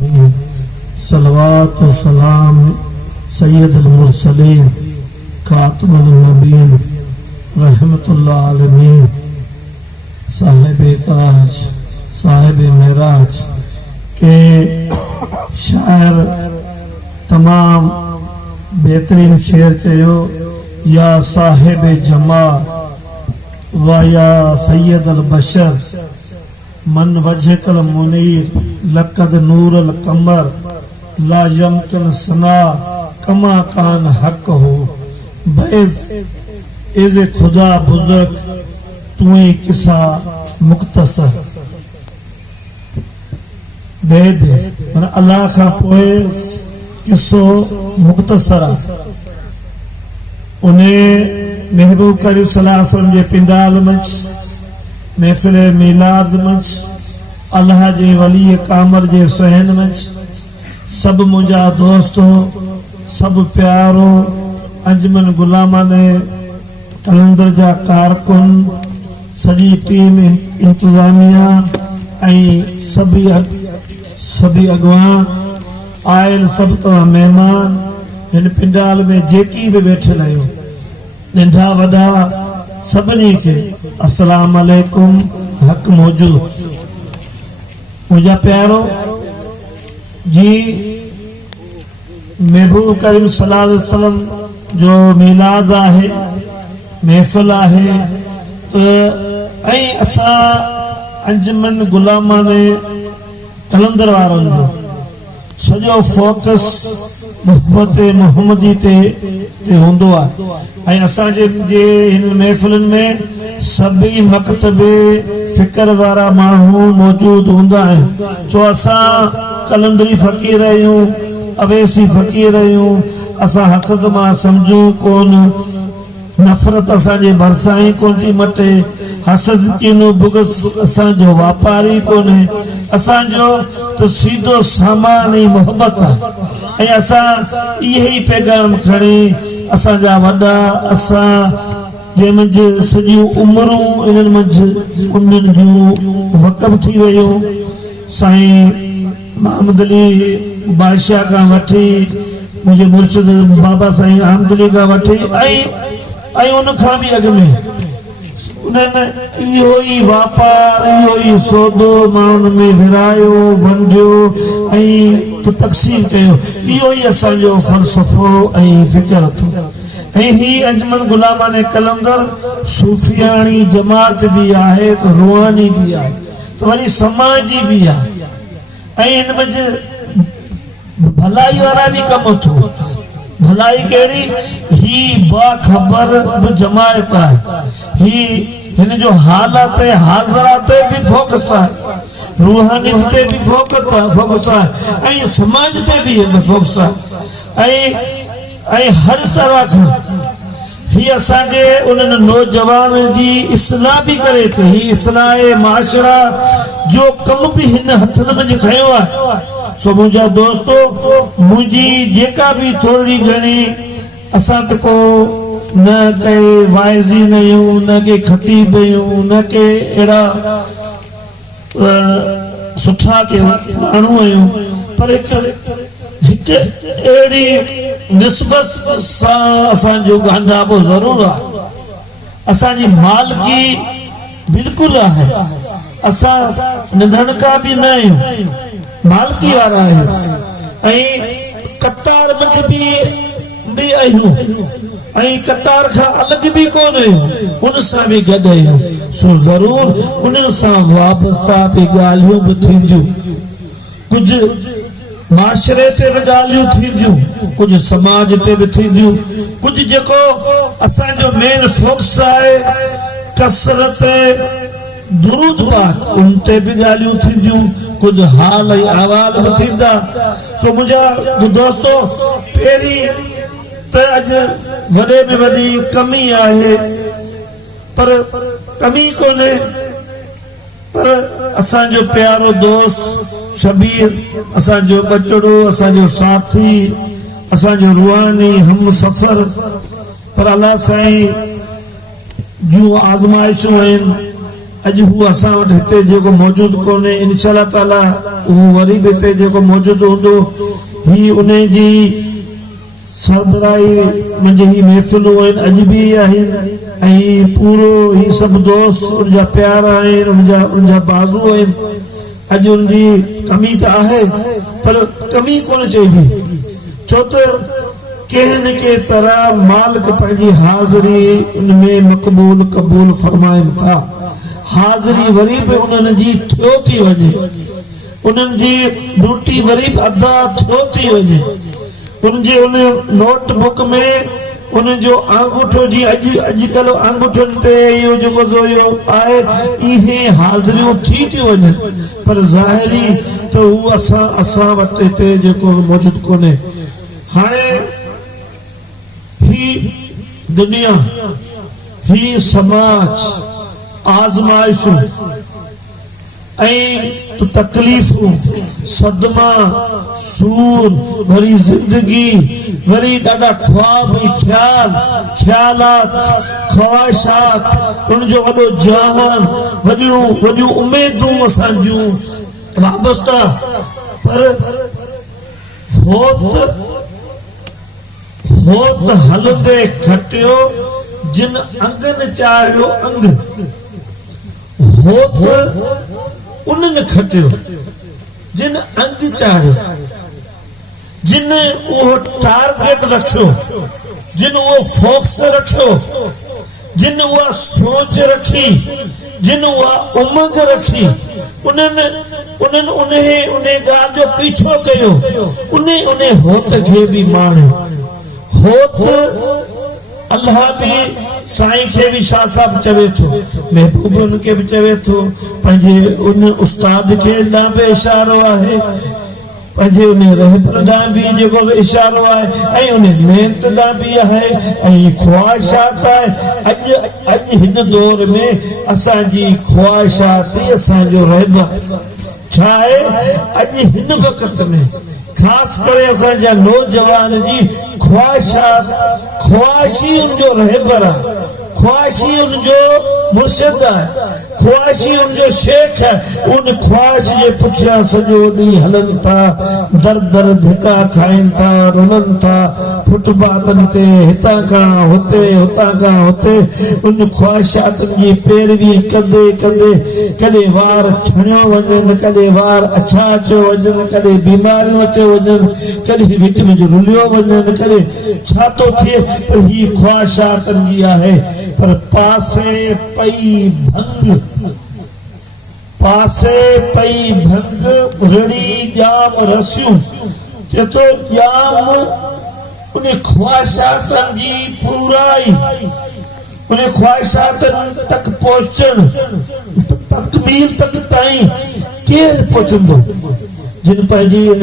सलवात व सलाम सैयदुल मुरसलीन खातमुल नबीन रहमतुल्लाह आलमीन साहिब ताज साहिब मेराज के शायर तमाम बेहतरीन शेर चयो या साहिब जमा व या सैयदुल बशर मन वजहकल मुनीर लकद नूरल कमर ला यमकिन सना कमा कान हक हो बैज इज़ खुदा बुजुर्ग तुई किसा मुख्तसर बैद मन अल्लाह का पोए किसो मुख्तसर उन्हें महबूब करीम सल्लल्लाहु अलैहि वसल्लम जे पिंडाल मच महफिल मिलाद मच अल्लाह जे वली कामर जे सहन मच सब मुझा दोस्तों सब प्यारो अंजमन गुलामा ने कलंदर जा कारकुन सजी टीम इंतजामिया सभी अगवान आयल सब तवा मेहमान इन पिंडाल में जेकी भी बैठे आयो नंढा वॾा सभिनी के अस्सलाम वालेकुम हक मौजूद मुझा प्यारो जी महबूब करीम सल्लल्लाहु अलैहि वसल्लम जो मिलाद है महफिल है तो असा अंजमन गुलामा ने कलंदर वारन जो सजो फोकस मोहब्बत मोहम्मदी ते होंदो है असा जे इन महफिलन में सभी मकतबे फिक्र वारा मानू मौजूद होंदा है तो असा कलंदरी फकीर आयूं अवेसी फकीर आयूं असा हसद मां समझू कोन नफरत असा जे भरसा ही कोन थी मटे हसद किनो बुगस असा जो व्यापारी कोने असा जो तो सीधो सामान ही मोहब्बत है असा यही पैगाम खणी असा जा वडा असा जे मंझ सजी उमरूं इन मंझ उन्हनि जूं वक़फ़ थी वयूं साईं मोहम्मद अली बादशाह का वठी मुझे मुर्शिद बाबा साईं अहमद अली का वठी ऐं उन खां भी अॻ में इहो ई वापार इहो ई सौदो माण्हुनि में विरायो वंडियो ऐं तक़सीम कयो इहो ई असांजो फ़लसफ़ो ऐं फ़िक्र थियो ऐं ही अंजमन गुलामा ने कलंदर सूफियाणी जमात भी आहे तो रूहानी भी आहे तो वरी समाजी भी आहे ऐं हिन मंझि भलाई वारा भी कम थो भलाई कहिड़ी ही बाखबर जमायत आहे ही हिन जो हालात हाज़रात भी फोकस आहे रूहानियत ते भी फोकस आहे ऐं समाज ते भी फोकस आहे ऐं हर तरह खां ही असांजे उन्हनि नौजवान जी इस्लाह भी करे थी ही इस्लाह माशरा जो कम भी हिन हथनि में खयो आहे सो मुंहिंजा दोस्तों मुंहिंजी जेका भी थोड़ी घणी असां त को न के वाइज़ी नयूं न के खतीब आहियूं न के अहिड़ा सुठा के माण्हू आहियूं पर हिकु अहिड़ी निस्बत सां असांजो गांधाबो ज़रूर आहे असांजी मालिकी बिल्कुलु आहे असां नंढड़का भी न आहियूं मालिकी वारा आहियूं ऐं कतार मंझि भी आहियूं ऐं कतार खां अलॻि भी कोन आहियूं उन सां भी गॾु आहियूं सो ज़रूर उन्हनि सां वाबस्ता भी ॻाल्हियूं भी थींदियूं कुझु माशरे ते भी ॻाल्हियूं थींदियूं कुझु समाज ते भी थींदियूं कुझु जेको असांजो मेन फोकस आहे कसरत दुरूद पाक उन ते भी ॻाल्हियूं थींदियूं कुझु हाल ऐं अहवाल भी थींदा सो मुंहिंजा दोस्तों पहिरीं त अॼु वॾे में वॾी कमी आहे पर कमी कोन्हे पर असांजो प्यारो दोस्त शबीर असांजो बचड़ो असांजो साथी असांजो रूहानी हम सफ़र पर अल्लाह साईं जूं आज़माइशूं आहिनि अॼु हू असां वटि हिते जेको मौजूदु कोन्हे, इंशाअल्लाह ताला हू वरी बि हिते जेको मौजूदु हूंदो। ही उन जी सरबराही मुंहिंजी ही महफ़िलूं आहिनि, अॼु बि आहिनि, ऐं पूरो ही सभु दोस्त उनजा प्यार आहिनि, उनजा बाज़ू आहिनि। अॼु उनजी कमी त आहे, पर कमी कोन चइबी, छो त कंहिं न कंहिं तरह मालिक पंहिंजी हाज़िरी उनमें मक़बूल क़बूल फरमाइनि था। हाज़िरी वरी बि उन्हनि जी थियो थी वञे, उन्हनि जी ड्यूटी वरी बि अदा थियो थी वञे। उनजे उन नोटबुक में उनजो आंगूठो जी अॼुकल्ह आंगूठनि ते इहो जेको इहो आहे, इहे हाज़िरियूं थी थियूं वञनि, पर ज़ाहिरी त हू असां वटि हिते जेको मौजूदु कोन्हे। हाणे ही दुनिया, ही समाज आज़माइशूं ऐं तकलीफ़ूं, सदमा, सूर, वरी ज़िंदगी, वरी ॾाढा ख्वाब, ख़्यालात, ख़्वाहिशात, उनजो वॾो जहान, वॾियूं उमेदूं असां जूं वाबस्ता। पर होत हलंदे खटियो जिन अंगन चाढ़ियो अंग, होत उन्हनि खटियो जिन अंग चाढ़ियो, जिन उहो टारगेट रखियो, जिन उहो फोकस रखियो, जिन उहा सोच रखी, जिन उहा उमंग रखी, उन्हनि उन ॻाल्हि जो पीछो कयो, उन होत खे बि माणियो। होत अल्लाह भी साईं खे भी शाह साहब चवे थो, महबूब उनके भी चवे थो, पंहिंजे उन उस्ताद खे ॾांहुं भी इशारो आहे, पंहिंजे उन रहबर ॾांहुं भी जेको इशारो आहे, ऐं उन मेहनत ॾांहुं भी आहे, ऐं ख्वाहिशात आहे। अॼु हिन दौर में असांजी ख्वाहिशात ई असांजो रहबर छा आहे। अॼु हिन वक़्त में ख़ासि करे असांजा नौजवान जी ख्वाहिशात, ख्वाहिशी उनजो रहबर आहे, ख्वाहिशी उनजो मुर्शिद आहे, ख्वाहिशी उनजो शेख है। उन ख्वाहिश जे पुठियां सॼो ॾींहुं हलनि था, दर दर धिका खाइनि था, रुलनि था फुटपाथनि ते, हितां खां हुते, हुतां खां हुते। उन ख्वाहिशातनि जी पैरवी कंदे कंदे कॾहिं वार छणियो वञनि, कॾहिं वार अछा अचो वञनि, कॾहिं बीमारियूं अचो वञनि, कॾहिं विच में रुलियो वञनि, कॾहिं छा थो थिए, पर ही ख्वाहिशातनि जी आहे। पर पासे पई भंग रड़ी जाम रसियूं, चए थो जाम उन ख्वाहिशातनि जी पूराई, उन ख्वाहिशातनि तक पहुचण, तकमील तक ताईं केरु पहुचंदो, जिन पंहिंजी उन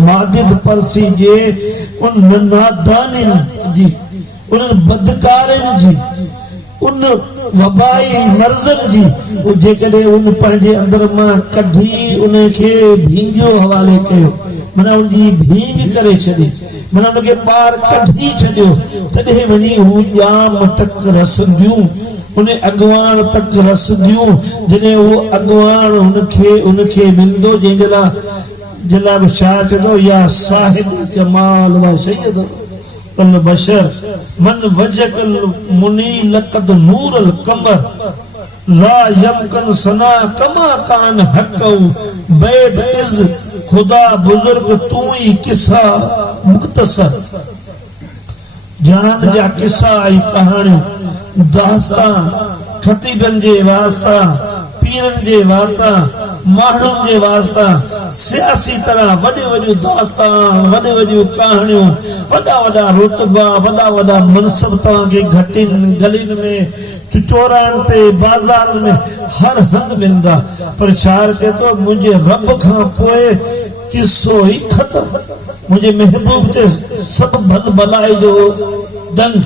मादिद परसी जे उन नादानियुनि जी, उन्हनि बदकारनि जी, उन वबाई मर्ज़नि जी जेकॾहिं उन पंहिंजे अंदर मां कढी उनखे भींगियो हवाले कयो, माना उनजी भींग करे छॾी, माना उनखे ॿाहिरि कढी छॾियो, तॾहिं वञी हू ॼाम तक रसंदियूं, उन अॻवान तक रसंदियूं, जॾहिं उहो अॻवान उनखे मिलंदो, जंहिंजे लाइ छा चवंदो, या साहिब जमाल व सैयद कल बशर मन वजकल मुनी लक़द नूर अल कमर ला यमकन सना कमा कान हक़उ बैद इज़ खुदा बुजुर्ग तू ही किस्सा मुख्तसर। जान जा किस्सा ऐं कहाणियूं, दास्तान, खतीबनि जे वास्ता, पीरनि जे वास्ता, माण्हुनि जे वास्ता, सियासी तरह वॾियूं वॾियूं दास्तान, वॾियूं वॾियूं कहाणियूं, वॾा वॾा रुतबा, वॾा वॾा मनसब तव्हांखे घटियुनि गलियुनि में, चौराहनि ते, बाज़ार में हर हंधि मिलंदा। पर छा चए थो, मुंहिंजे रब खां पोइ किसो ई ख़तमु, मुंहिंजे महबूब ते सभु भल भलाई जो दंग,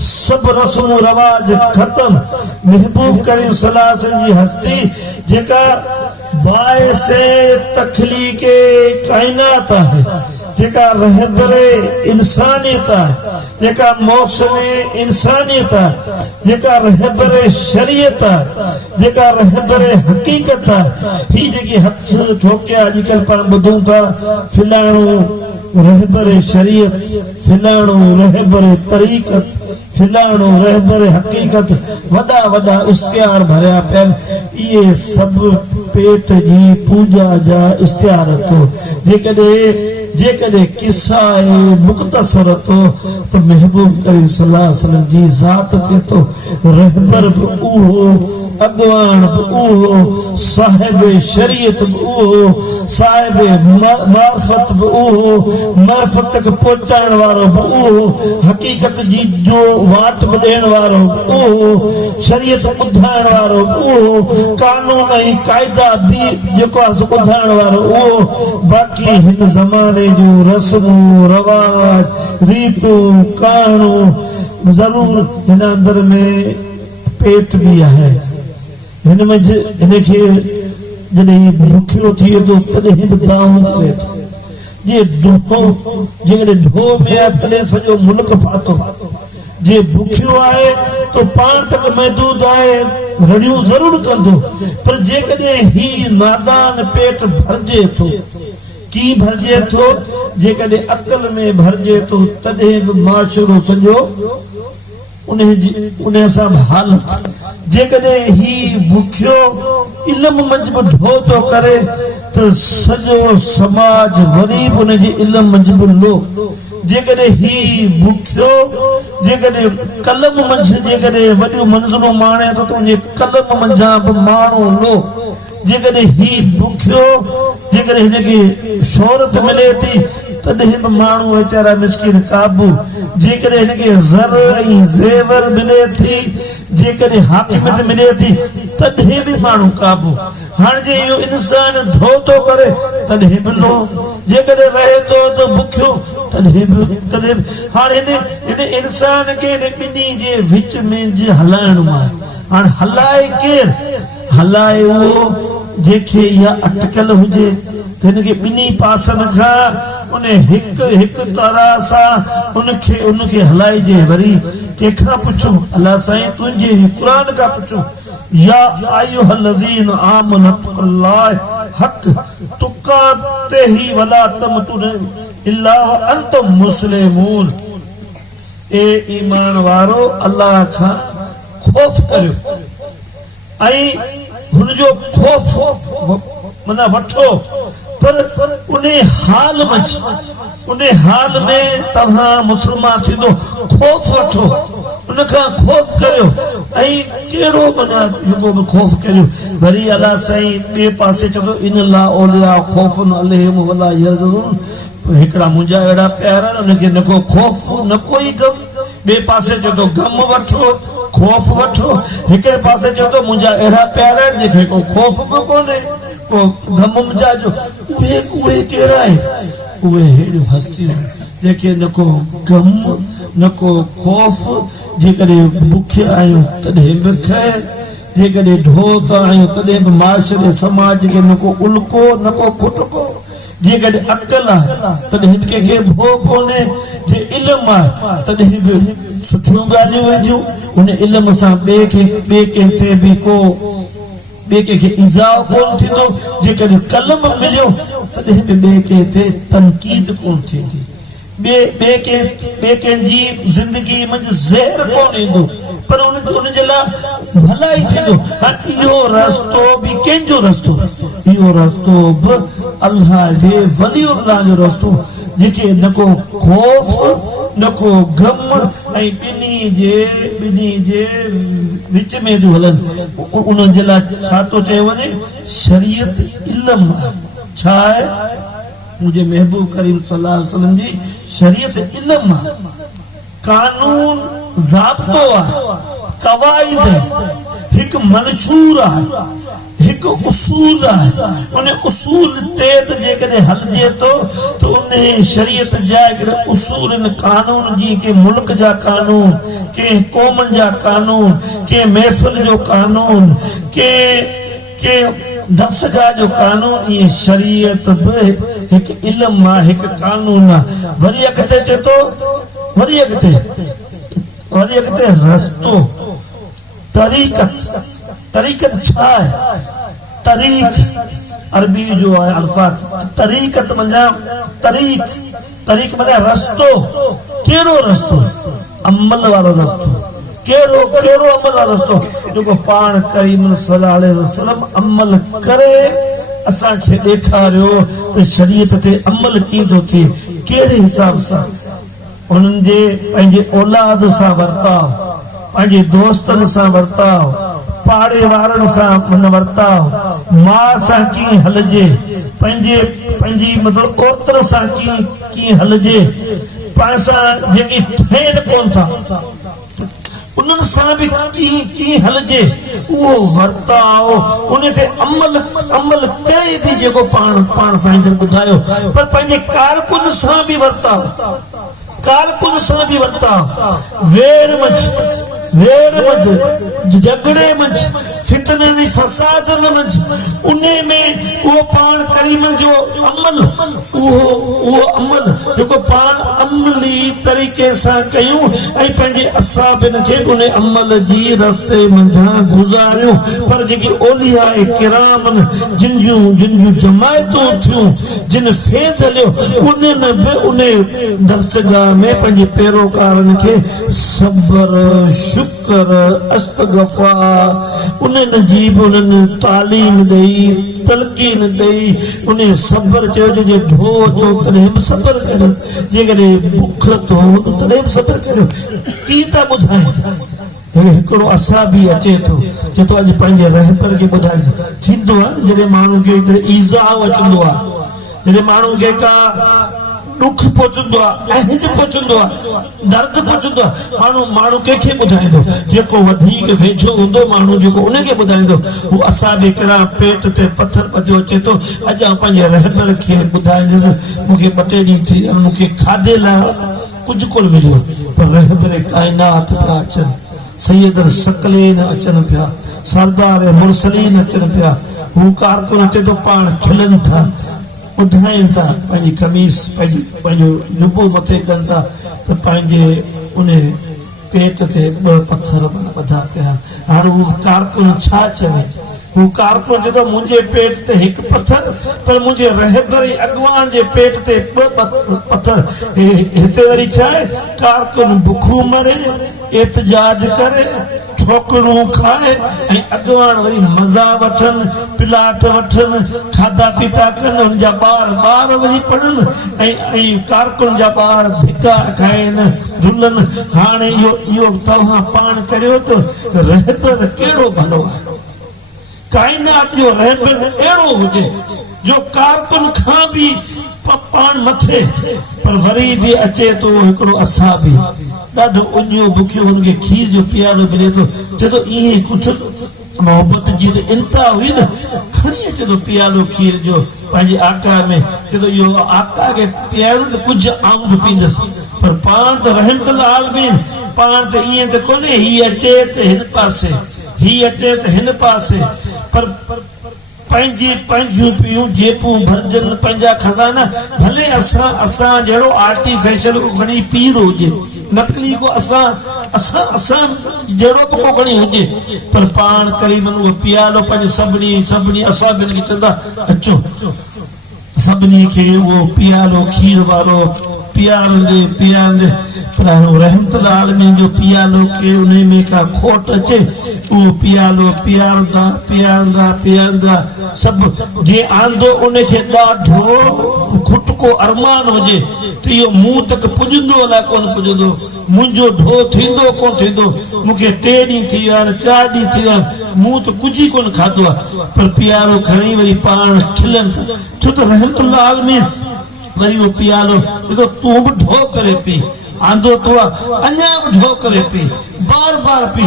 सब रस्म रवाज खत्म। महबूब करीम सल्लल्लाहु अलैहि वसल्लम जी हस्ती जेका बाइसे तखलीके कायनात है, जेका रहबरे इंसानियत आहे, जेका मौसमे इंसानियत आहे, जेका रहबरे शरीयत आहे, जेका रहबरे हकीकत आहे। ही जेकी हथ ठोके अॼुकल्ह पाण ॿुधूं था, फिलाणो रहबरे शरीयत, फिलाणो रहबरे तरीक़त, फिलाणो रहबरे हकीकत, वॾा वॾा इश्तिहार भरिया पिया आहिनि। इहे सभु पेट जी पूजा जा इश्तिहार थो। जेकॾहिं किसा मुख़्तसर तो तो महबूब करीम सल्लल्लाहु अलैहि वसल्लम जी ज़ात थे तो रहबर भी उहो, अगवान भी उहो, साहिब शरीयत भी उहो, साहिब मार्फत भी उहो, मार्फत तक पहुचाइण वारो भी उहो, हकीकत जी जो वाट भी ॾियण वारो भी उहो, शरीयत ॿुधाइण वारो भी उहो, कानून ऐं क़ाइदा भी जेको आहे ॿुधाइण वारो उहो। बाक़ी हिन ज़माने जो रस्मूं रवाज रीतूं कहाणूं ज़रूर हिन अंदर में पेट भी आहे। हिन में हिनखे जॾहिं बुखियो थिए थो तॾहिं बि दाऊं करे थो। जेकॾहिं ढो में आहे तॾहिं सॼो मुल्क फाथो। जे बुखियो आहे तो पाण तक महदूद आहे, रड़ियूं ज़रूर कंदो, पर जेकॾहिं ही नादान पेट भरजे थो, की भरजे थो, जेकॾहिं अकल में भरजे थो तॾहिं बि माशरो सॼो उन सां हालत। जेकॾहिं ही बुखियो इल्म मंझि बि ढो थो करे त सॼो समाज वरी बि उनजे इल्म मंझि बि लो। जेकॾहिं ही बुखियो, जेकॾहिं कलम मंझि जेकॾहिं वॾियूं मंज़िलूं माणे थो त उनजे कलम मंझां बि माण्हू लो। जेकॾहिं ही बुखियो, जेकॾहिं हिनखे शोहरत मिले थी तॾहिं बि माण्हू वीचारा मिस्किन काबू। जेकॾहिं हिनखे ज़र ऐं ज़ेवर मिले थी, जेकॾहिं हाकिमियत मिले थी तॾहिं बि माण्हू काबू। हाणे जे इहो इंसान ढो थो करे तॾहिं बि लो, जेकॾहिं रहे थो त बुखियो तॾहिं बि हाणे हिन इंसान खे हिन ॿिन्ही जे विच में हलाइणो आहे। हाणे हलाए केरु? हलाए उहो जंहिंखे इहा अटकल हुजे त हिनखे ॿिन्ही पासनि खां उन हिकु तरह सां उनखे हलाइजे। वरी कंहिंखां पुछो? अल्लाह साईं तुंहिंजे क़ुरान खां पुछो, या अय्युहल्लज़ीन आमनुल्लाह हक़ तुक़ातिही वला तमुतून इल्ला व अंतुम मुस्लिमून। ए ईमान वारो अल्लाह खां खौफ करियो ऐं हुनजो खौफ माना वठो, पर उन हाल में तव्हां मुसलमान थींदो खौफ वठो, उनखां खौफ करियो। ऐं कहिड़ो माना जेको बि खौफ करियो। वरी अल्लाह साईं ॿिए पासे चवंदो इन ला औलिया खौफुन अलैहिम वला यहज़नून। हिकिड़ा मुंहिंजा अहिड़ा प्यारा उनखे न को खौफ न कोई गम। ॿिए पासे चए थो गम वठो खौफ वठो। हिकिड़े पासे चए थो मुंहिंजा अहिड़ा प्यारा आहिनि जंहिंखे को खौफ बि कोन्हे को गम जा जो। उहे कहिड़ा आहिनि? उहे अहिड़ियूं हस्तियूं जंहिंखे न को गम न को खौफ। जेकॾहिं बुखिया आहियूं तॾहिं बि ख़ैर, जेकॾहिं ढो था आहियूं तॾहिं बि माशरे समाज खे न को उल्को न को खुटको। जेकॾहिं अकल आहे तॾहिं बि कंहिंखे भो कोन्हे। जे इल्म आहे तॾहिं बि सुठियूं ॻाल्हियूं वेंदियूं। उन इल्म सां ॿिए कंहिंखे बि को ॿिए कंहिंखे इज़ाउ कोन थींदो। जेकॾहिं कलम मिलियो तॾहिं बि ॿिए कंहिं ते तनक़ीद कोन थींदी। ॿिए कंहिंजी ज़िंदगी मंझि ज़हर कोन ईंदो, पर उनजे लाइ भलाई थींदो। हाणे इहो रस्तो बि कंहिंजो रस्तो? इहो रस्तो बि अल्लाह जे वलीउल्लाह जो रस्तो, जेके न को खौफ न को गम ऐं ॿिन्ही जे विच में जो हलनि। उन जे लाइ छा थो चयो वञे? शरीयत इल्म छा आहे? मुंहिंजे महबूब करीम सल्लल्लाहु अलैहि वसल्लम जी शरीयत इल्म आहे, कानून ज़ाब्तो आहे, क़वाइद आहे, हिकु मंशूर आहे, हिकु उसूल आहे। उन उसूल ते जेकॾहिं हलिजे थो त उन शरीयत जा हिकिड़े उसूल कानून जीअं के मुल्क जा कानून, के क़ौमनि जा कानून, के महफ़िल जो कानून, के दर्सगाह जो कानून, इहे शरीयत बि एक इल्म आ, एक कानून आ। वरी अॻिते चए थो, वरी अॻिते रस्तो, तरीक़त। तरीक़त छा आहे? तरीक़ अरबी जो आहे अल्फाज। तरीक़त मञा तरीक़ माने रस्तो। कहिड़ो रस्तो? अमल वारो रस्तो। कहिड़ो अमल वारो रस्तो? जेको पाण करीम सल्लल्लाहु अलैहि वसल्लम अमल करे असांखे ॾेखारियो त शरीयत ते अमल कीअं थो थिए, कहिड़े हिसाब सां। उन्हनि जे पंहिंजे औलाद सां वर्ताव, पंहिंजे दोस्तनि सां वर्ताव, पाड़े वारनि सां मन वर्ताव, मां सां कीअं हलजे, पंहिंजी मतिलबु औरतुनि सां कीअं हलजे, पाण सां जेकी ठहियल कोन था उन्हनि सां बि कीअं हलजे, उहो वर्ताव, उन ते अमल करे बि जेको पाण सां ॿुधायो। पर पंहिंजे कारकुन सां बि वर्ताव, वेर मंझि झगड़े मंझि फितननि फसाद मंझि उन में उहो पाण करीम जो अमल, उहो अमल जेको पाण अमली तरीक़े सां कयूं ऐं पंहिंजे असाबिन खे उन अमल जी रस्ते मंझां गुज़ारियूं। पर जेकी औलिया किराम जिन जूं जमायतूं थियूं, जिन फैज़ हलियो, उन्हनि बि उन दरसगाह में पंहिंजे पैरोकारनि खे सब्र, शुक्र, इस्तग़फ़ार उन्हनि जी बि उन्हनि तालीम ॾेई, तलक़ीन ॾेई, उन सब्र चयो जे ढो अचो तॾहिं बि सब्र करियो, जेकॾहिं बुख थो तॾहिं बि सब्र करियो। कीअं था ॿुधाइनि? हिकिड़ो असा बि अचे थो, चए थो अॼु पंहिंजे रहबर खे ॿुधाए। थींदो आहे जॾहिं माण्हू खे ईज़ाउ अचंदो आहे, जॾहिं माण्हू खे का दुख पहुचंदो आहे, अहज पहुचंदो आहे, दर्द पहुचंदो आहे, माण्हू कंहिंखे ॿुधाईंदो? जेको वधीक वेझो हूंदो माण्हू जेको उनखे ॿुधाईंदो। हू असां बि किरां पेट ते पथर ॿधियो अचे थो, अॼु आउं पंहिंजे रहबर खे ॿुधाईंदुसि मूंखे ॿ टे ॾींहं थी विया, मूंखे खाधे लाइ कुझु कोन मिलियो, पर रहबर काइनात पिया अचनि, सैयद सकलेन अचनि पिया, सरदार मुरसलीन अचनि पिया। हू कारकुन अचे थो, पाण खिलनि था, ॿुधाइनि था, पंहिंजी कमीस पंहिंजो जुबो मथे कनि था त पंहिंजे उन पेट ते 2 पथर ॿधा पिया। हाणे हू कारकुन छा चवे? हू कारकुन चए थो मुंहिंजे पेट ते 1 पथर, पर मुंहिंजे रहबर अॻवान जे पेट ते 2 पथर। हिते वरी छा आहे? कारकुन बुखू मरे, एहतजाज करे, ठोकरूं खाए ऐं अॻवान वरी मज़ा वठनि, प्लाट वठनि, खाधा पीता कनि, हुन जा ॿार वरी पढ़नि ऐं कारकुन जा ॿार धिका खाइनि, झुलनि। हाणे इहो तव्हां पाण करियो त रहबर कहिड़ो भलो आहे? काइनात जो रहबर अहिड़ो हुजे जो कारकुन खां बि पाण मथे, पर वरी बि अचे थो हिकिड़ो असा बि ॾाढो उञो बुखियो, हुनखे खीर जो पियालो मिले थो, चए थो ईअं कुझु मोहबत जी त इंतहा हुई न, खणी अचे थो पियालो खीर जो पंहिंजे आका में, चए थो इहो आका खे पियारो त कुझु आऊं बि पींदसि। पर पाण त रहमतुल आलमीन, पाण त ईअं त कोन्हे, हीअ अचे त हिन पासे, हीअ अचे त हिन पासे, पर पंहिंजूं पियूं जेपूं भरजनि पंहिंजा खज़ाना। भले असां जहिड़ो आर्टिफिशियल को खणी पीर हुजे, नकली को असां जहिड़ो बि को खणी हुजे, पर पाण करीबन उहो पियालो पंहिंजे सभिनी असाबिन खे चवंदा अचो, सभिनी खे उहो पियालो खीर वारो पीआरंदे पर रहमतुल आलमीन जो पियालो के उन में का खोट अचे, उहो पियालो पीआरंदा सभु जे आंदो उनखे ॾाढो खुटको अरमान हुजे त इहो मूं तक पुॼंदो अलाए कोन पुॼंदो, मुंहिंजो ढो थींदो कोन थींदो, मूंखे 3 ॾींहं थी विया, 4 ॾींहं थी विया, मूं त कुझु ई कोन खाधो आहे, पर पियालो खणी वरी पाण खिलनि था, छो त रहमतुल आलमीन वरी उहो पियालो जेको तूं बि ढो करे पी, आंदो तो अञा बि ढो करे पी, बार पी,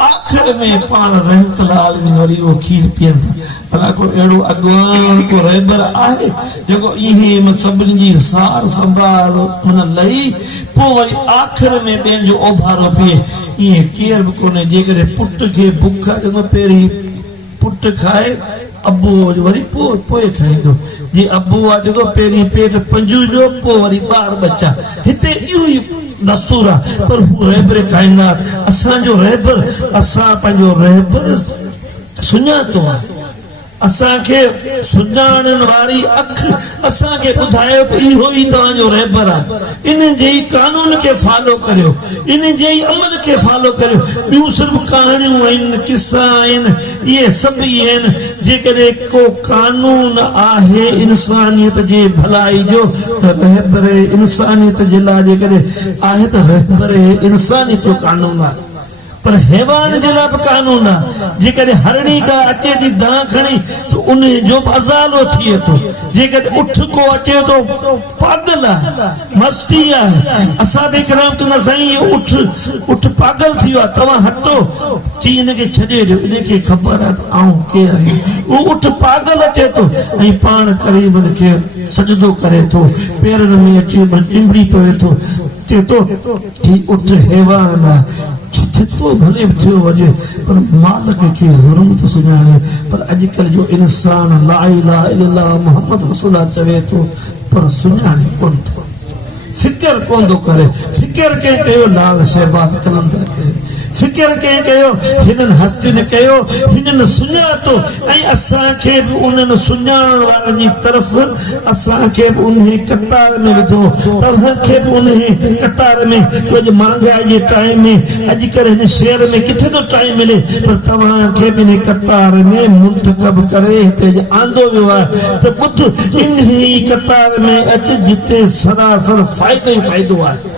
आख़िर में पाण रहमतुल आलमीन वरी उहो खीर पीअनि था। भला को अहिड़ो अॻवान को रहबर आहे जेको इहे सभिनी जी सार संभाल मन लही पोइ वरी आख़िर में ॿियनि जो ओभारो पिए? ईअं केर बि कोन्हे। जेकॾहिं पुट खे बुख चवंदो पहिरीं पुट खाए अबो वरी पोइ खाईंदो जी अबो आहे जेको पहिरीं पेट पंजू जो पोइ वरी ॿार बच्चा हिते इहो ई दस्तूर आहे पर हू रहबर खाईंदा असांजो रहबर असां पंहिंजो रहबर सुञातो आहे असांखे सुञाणण वारी अख असांखे ॿुधायो त इहो ई तव्हांजो रहबर आहे इन जे ई कानून खे फॉलो करियो इन जे ई अमल खे फॉलो करियो ॿियूं सिर्फ़ कहाणियूं आहिनि किस्सा आहिनि इहे सभु इहे आहिनि जेकॾहिं को कानून आहे इंसानियत जे भलाई जो त रहबर इंसानियत जे लाइ जेकॾहिं आहे त रहबर इंसानियत जो कानून आहे पर हैवान जे लाइ बि कानून आहे जेकॾहिं हरणी का अचे थी दां खणी त उन जो बि अज़ालो थिए थो जेकॾहिं उठ को अचे थो पागल आहे मस्ती आहे असां बि कराम त साईं उठ पागल थी वियो आहे तव्हां हटो चई हिनखे छॾे ॾियो इनखे ख़बर आहे त आऊं केरु आहियां उहो उठ पागल अचे थो ऐं पाण क़रीब खे सजदो करे थो पेरनि में अची चिंबड़ी पवे थो चए थो ही उठ हैवान आहे तो भले थियो वजे पर मालिक खे ज़रूर तो सुञाणे पर अॼुकल्ह जो इंसान ला इलाहा इल्लल्लाह मुहम्मद रसूलुल्लाह चवे थो पर सुञाणे कोन थो फिकर कोन थो करे फिकर कंहिं कयो लाल शहबाज कलंदर खे फिकर कंहिं कयो हिननि हस्तियुनि कयो हिननि सुञातो ऐं असांखे बि उन्हनि सुञाणण वारनि जी तरफ़ असांखे बि उन कतार में विधो तव्हांखे बि उन कतार में कुझु महांगाई जे टाइम में अॼुकल्ह हिन शहर में किथे थो टाइम मिले पर तव्हांखे बि इन कतार में मुंतखब करे हिते आंदो वियो आहे त ॿुध इन ई कतार में अच जिते सरासर फ़ाइदो ई फ़ाइदो आहे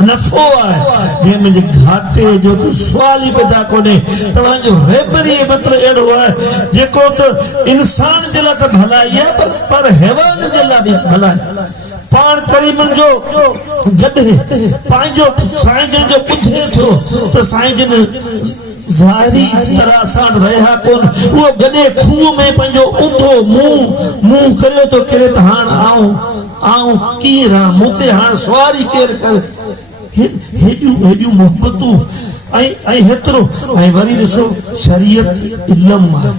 नफ़ो आहे जंहिं मुंहिंजे घाटे जो त सुवाल ई पैदा कोन्हे तव्हांजो रहबरी मतिलबु अहिड़ो आहे जेको त इंसान जे लाइ त भलाई आहे पर हैवान जे लाइ बि भलाई पाण करीमन जो जॾहिं पंहिंजो साईं जन जो ॿुधे थो त साईं जन ज़ाहिरी तरह सां रहिया कोन उहो गॾे खूह में पंहिंजो ऊंधो मुंहुं करियो थो करे त हाणे आऊं कीअं रहां मूं ते हाणे सवारी केरु करे हेॾियूं मोहबतूं ऐं हेतिरो ऐं वरी ॾिसो शरीयत इल्म आहे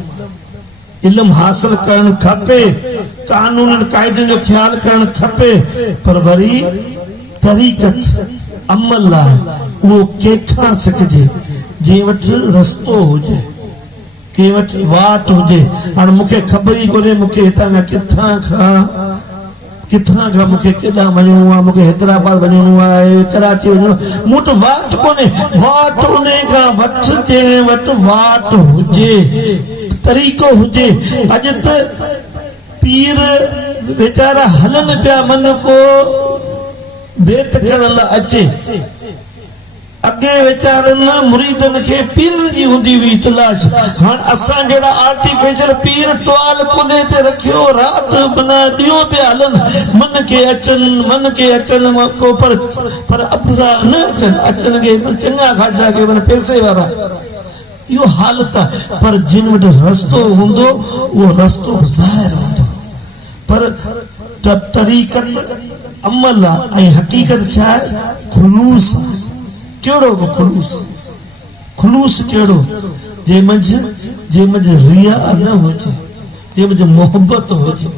इल्म हासिल करणु खपे कानून क़ाइदनि जो ख्याल करणु खपे पर वरी तरीक़त अमल आहे उहो कंहिंखां सिखजे जंहिं वटि रस्तो हुजे कंहिं वटि वाट हुजे हाणे मूंखे ख़बर ई कोन्हे मूंखे हितां किथां खां मूंखे केॾां वञिणो आहे मूंखे हैदराबाद वञिणो आहे कराची वञिणो मूं वटि वाट कोन्हे वाट उन खां वठि जंहिं वटि वाट हुजे तरीक़ो हुजे अॼु त पीर वीचारा हलनि पिया मन को भेट करण लाइ अचे अॻे वीचारनि मुरीदनि खे पीरनि जी हूंदी हुई तलाश हाणे असां जहिड़ा आर्टिफिशियल पीर टुवाल कुने ते रखियो राति माना ॾींहों पिया हलनि मन खे अचनि को पर अबरा न अचनि के चङा ख़ासा के माना पैसे वारा इहो हालत आहे पर जिन वटि रस्तो हूंदो उहो रस्तो ज़ाहिर हूंदो पर तरीक़त अमल आहे ऐं हक़ीक़त छा आहे खुलूस कहिड़ो बि खुलूस कहिड़ो जंहिं मंझि रिया न हुजे जंहिं मंझि मोहबत हुजे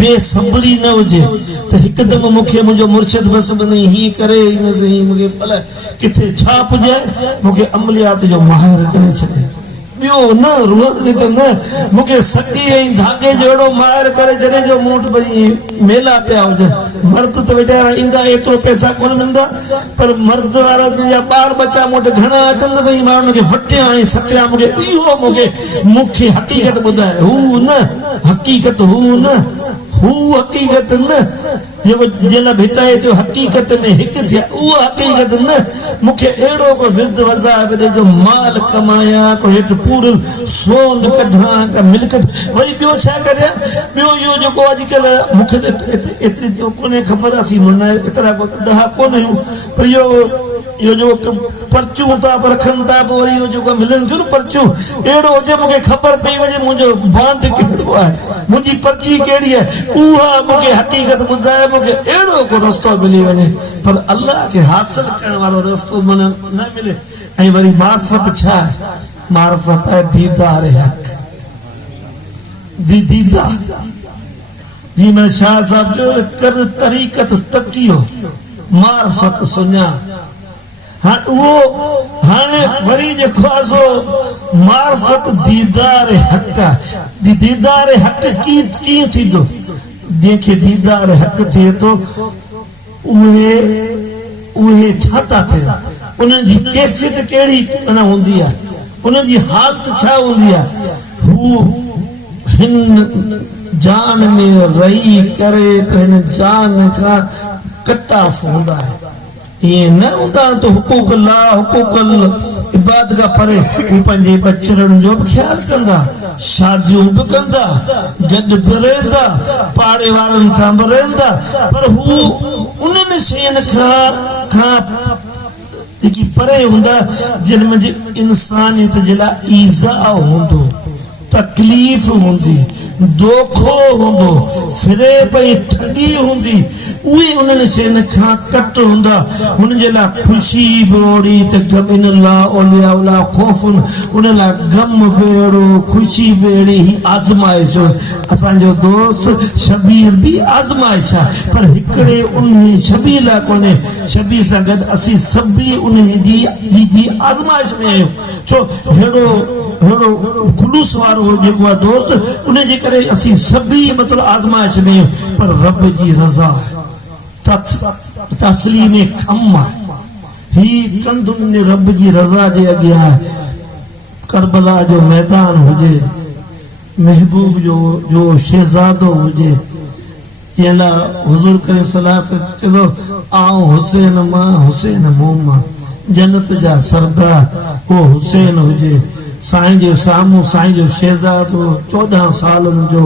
बेसब्री न हुजे त हिकदमि मूंखे मुंहिंजो मुर्शिद बसि बि हीअं करे मूंखे भले किथे छा पुॼे मूंखे अमलियात जो माहिर करे छॾे ॿियो न रुहनि त न मूंखे सॻी ऐं धागे जो अहिड़ो माहिर करे जॾहिं जो मूं वटि भई मेला पिया हुजनि मर्द त वीचारा ईंदा एतिरो पैसा कोन मिलंदा पर मर्द वारा जा ॿार बच्चा मूं वटि घणा अचनि भई मां हुनखे वटिया ऐं सटिया मूंखे हक़ीक़त ॿुधाए हू न हक़ीक़त न जंहिं लाइ भेटाए थो हक़ीक़त में हिकु थिया उहा हक़ीक़त न मूंखे अहिड़ो को विर्द वज़ाइब ॾे जो माल कमाया को हेठि पूरल सोन कढां का मिल्कत वरी ॿियो छा करियां ॿियो इहो जेको अॼुकल्ह मूंखे त एतिरी कोन्हे ख़बर आहे माना एतिरा ॾह कोन हुयूं पर इहो जेको पर्चियूं था रखनि था पोइ वरी इहो जेको मिलनि थियूं न पर्चियूं अहिड़ो हुजे मूंखे ख़बर पई वञे मुंहिंजो बांध कहिड़ो आहे मुंहिंजी पर्ची कहिड़ी आहे उहा मूंखे हक़ीक़त ॿुधाए मूंखे अहिड़ो को रस्तो मिली वञे पर अल्लाह खे हासिल करण वारो रस्तो माना न मिले ऐं वरी मार्फत छा आहे मार्फत आहे दीदार हक़ दीदा जी मैं शाह साहब जो कर तरीक़त तकियो मार्फत सुञा हाँ वो हाणे वरी जेको आहे सो मार्फत दीदार हक़ दीदार हक़ कीअं थींदो जंहिंखे दीदार हक़ थिए थो उहे छा था थियनि उन्हनि जी कैफ़ियत कहिड़ी हूंदी आहे उन्हनि जी हालत छा हूंदी आहे हू हिन जान में रही करे हिन जान खां कटाफ हूंदा आहे ये न हूंदा तो हुकूक ला हुकूक इबाद का परे हू पंहिंजे बचड़नि जो बि ख्याल कंदा शादियूं बि कंदा गॾु बि रहंदा पाड़े वारनि सां बि रहंदा पर हू उन्हनि शयुनि खां जेकी परे हूंदा जिन में इंसानियत जे लाइ ईज़ा हूंदो तकलीफ़ हूंदी दोखो हूंदो फिरेब ऐं ठगी हूंदी उहे उन्हनि शयुनि खां कट हूंदा हुन जे लाइ ख़ुशी बि ओड़ी त गम इन ला औलिया उला ख़ौफ़ुन उन लाइ गम बि अहिड़ो ख़ुशी बि अहिड़ी ही आज़माइश असांजो दोस्त शबीर बि आज़माइश आहे पर हिकिड़े उन शबीर लाइ कोन्हे शबीर सां गॾु असीं सभई उन जी आज़माइश में आहियूं छो हेड़ो खुलूस वारो जेको आहे दोस्त उन जे करे असीं सभई मतिलबु आज़माइश में आहियूं पर रब जी रज़ा आहे तस्लीम कम आहे ही कंदुनि रब जी रज़ा जे अॻियां आहे करबला जो मैदान हुजे महबूब जो शहज़ादो हुजे जंहिं लाइ हुज़ूर करीम सल्लल्लाहु अलैहि वसल्लम चयो आऊं हुसैन मां हुसैन मूं मां जन्नत जा सरदार ओ हुसैन हुजे साईं जे साम्हूं साईं जो शहज़ादो 14 सालनि जो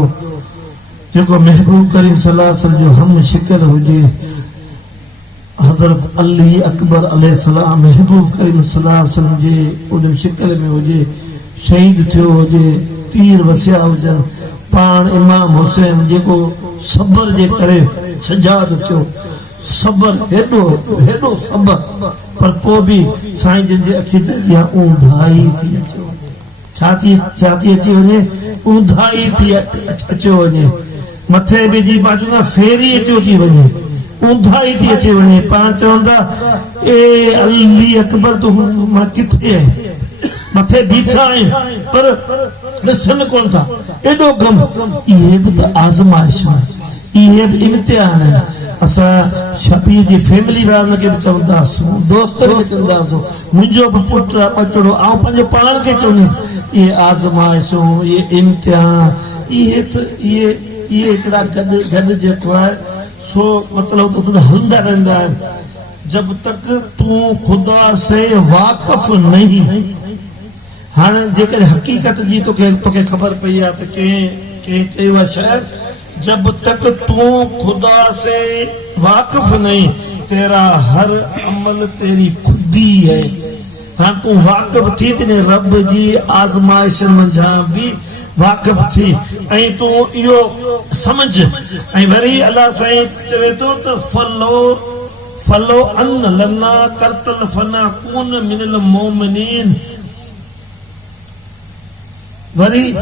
जेको महबूब करीम सल्लल्लाहु अलैहि वसल्लम जो हम शिकल हुजे हज़रत अली अकबर अलैहिस्सलाम महबूब करीम सल्लल्लाहु अलैहि वसल्लम जे उन शिकल में हुजे शहीद थियो हुजे तीर वसिया हुजनि पाण इमाम हुसैन जेको सबर जे करे सजाद थियो सबर हेॾो सबर पर पोइ बि साईं जन जे अखि ते ऊंधाई थी अचे छा थी अची वञे ऊंधाई थी अचो वञे मथे बि जी बाजू खां फेरी अचो थी वञे ऊंधाई थी अची वञे पाण चवंदा ए अली अकबर तूं मां किथे आहे मथे बीठा आहियूं पर ॾिसनि कोन था एॾो गम इहे बि त आज़माइश इहे बि इम्तिहान आहिनि असां शबीर जी फैमिली वारनि खे बि चवंदासीं दोस्तनि खे चवंदासीं मुंहिंजो बि पुटु आहे बचड़ो ऐं पंहिंजो पाण खे चवंदुसि इहे आज़माइशूं इहे इम्तिहान इहे हिकिड़ा गॾु जेको आहे सो मतिलबु त हलंदा रहंदा आहिनि जब तक तूं ख़ुदा से वाक़िफ़ नहीं हाणे जेकॾहिं हक़ीक़त जी तोखे ख़बर पई आहे त कंहिं चयो आहे शायद जब तक तू खुदा से वाकिफ नहीं तेरा हर अमल तेरी खुदी है हाँ तू वाकिफ थी तेने रब जी आज़माइश मंझां भी वाकिफ थी ऐं तू इहो समझ ऐं वरी अल्लाह साईं चवे थो त फलो अन लना करतल फना कून मिनल मोमिनीन वरी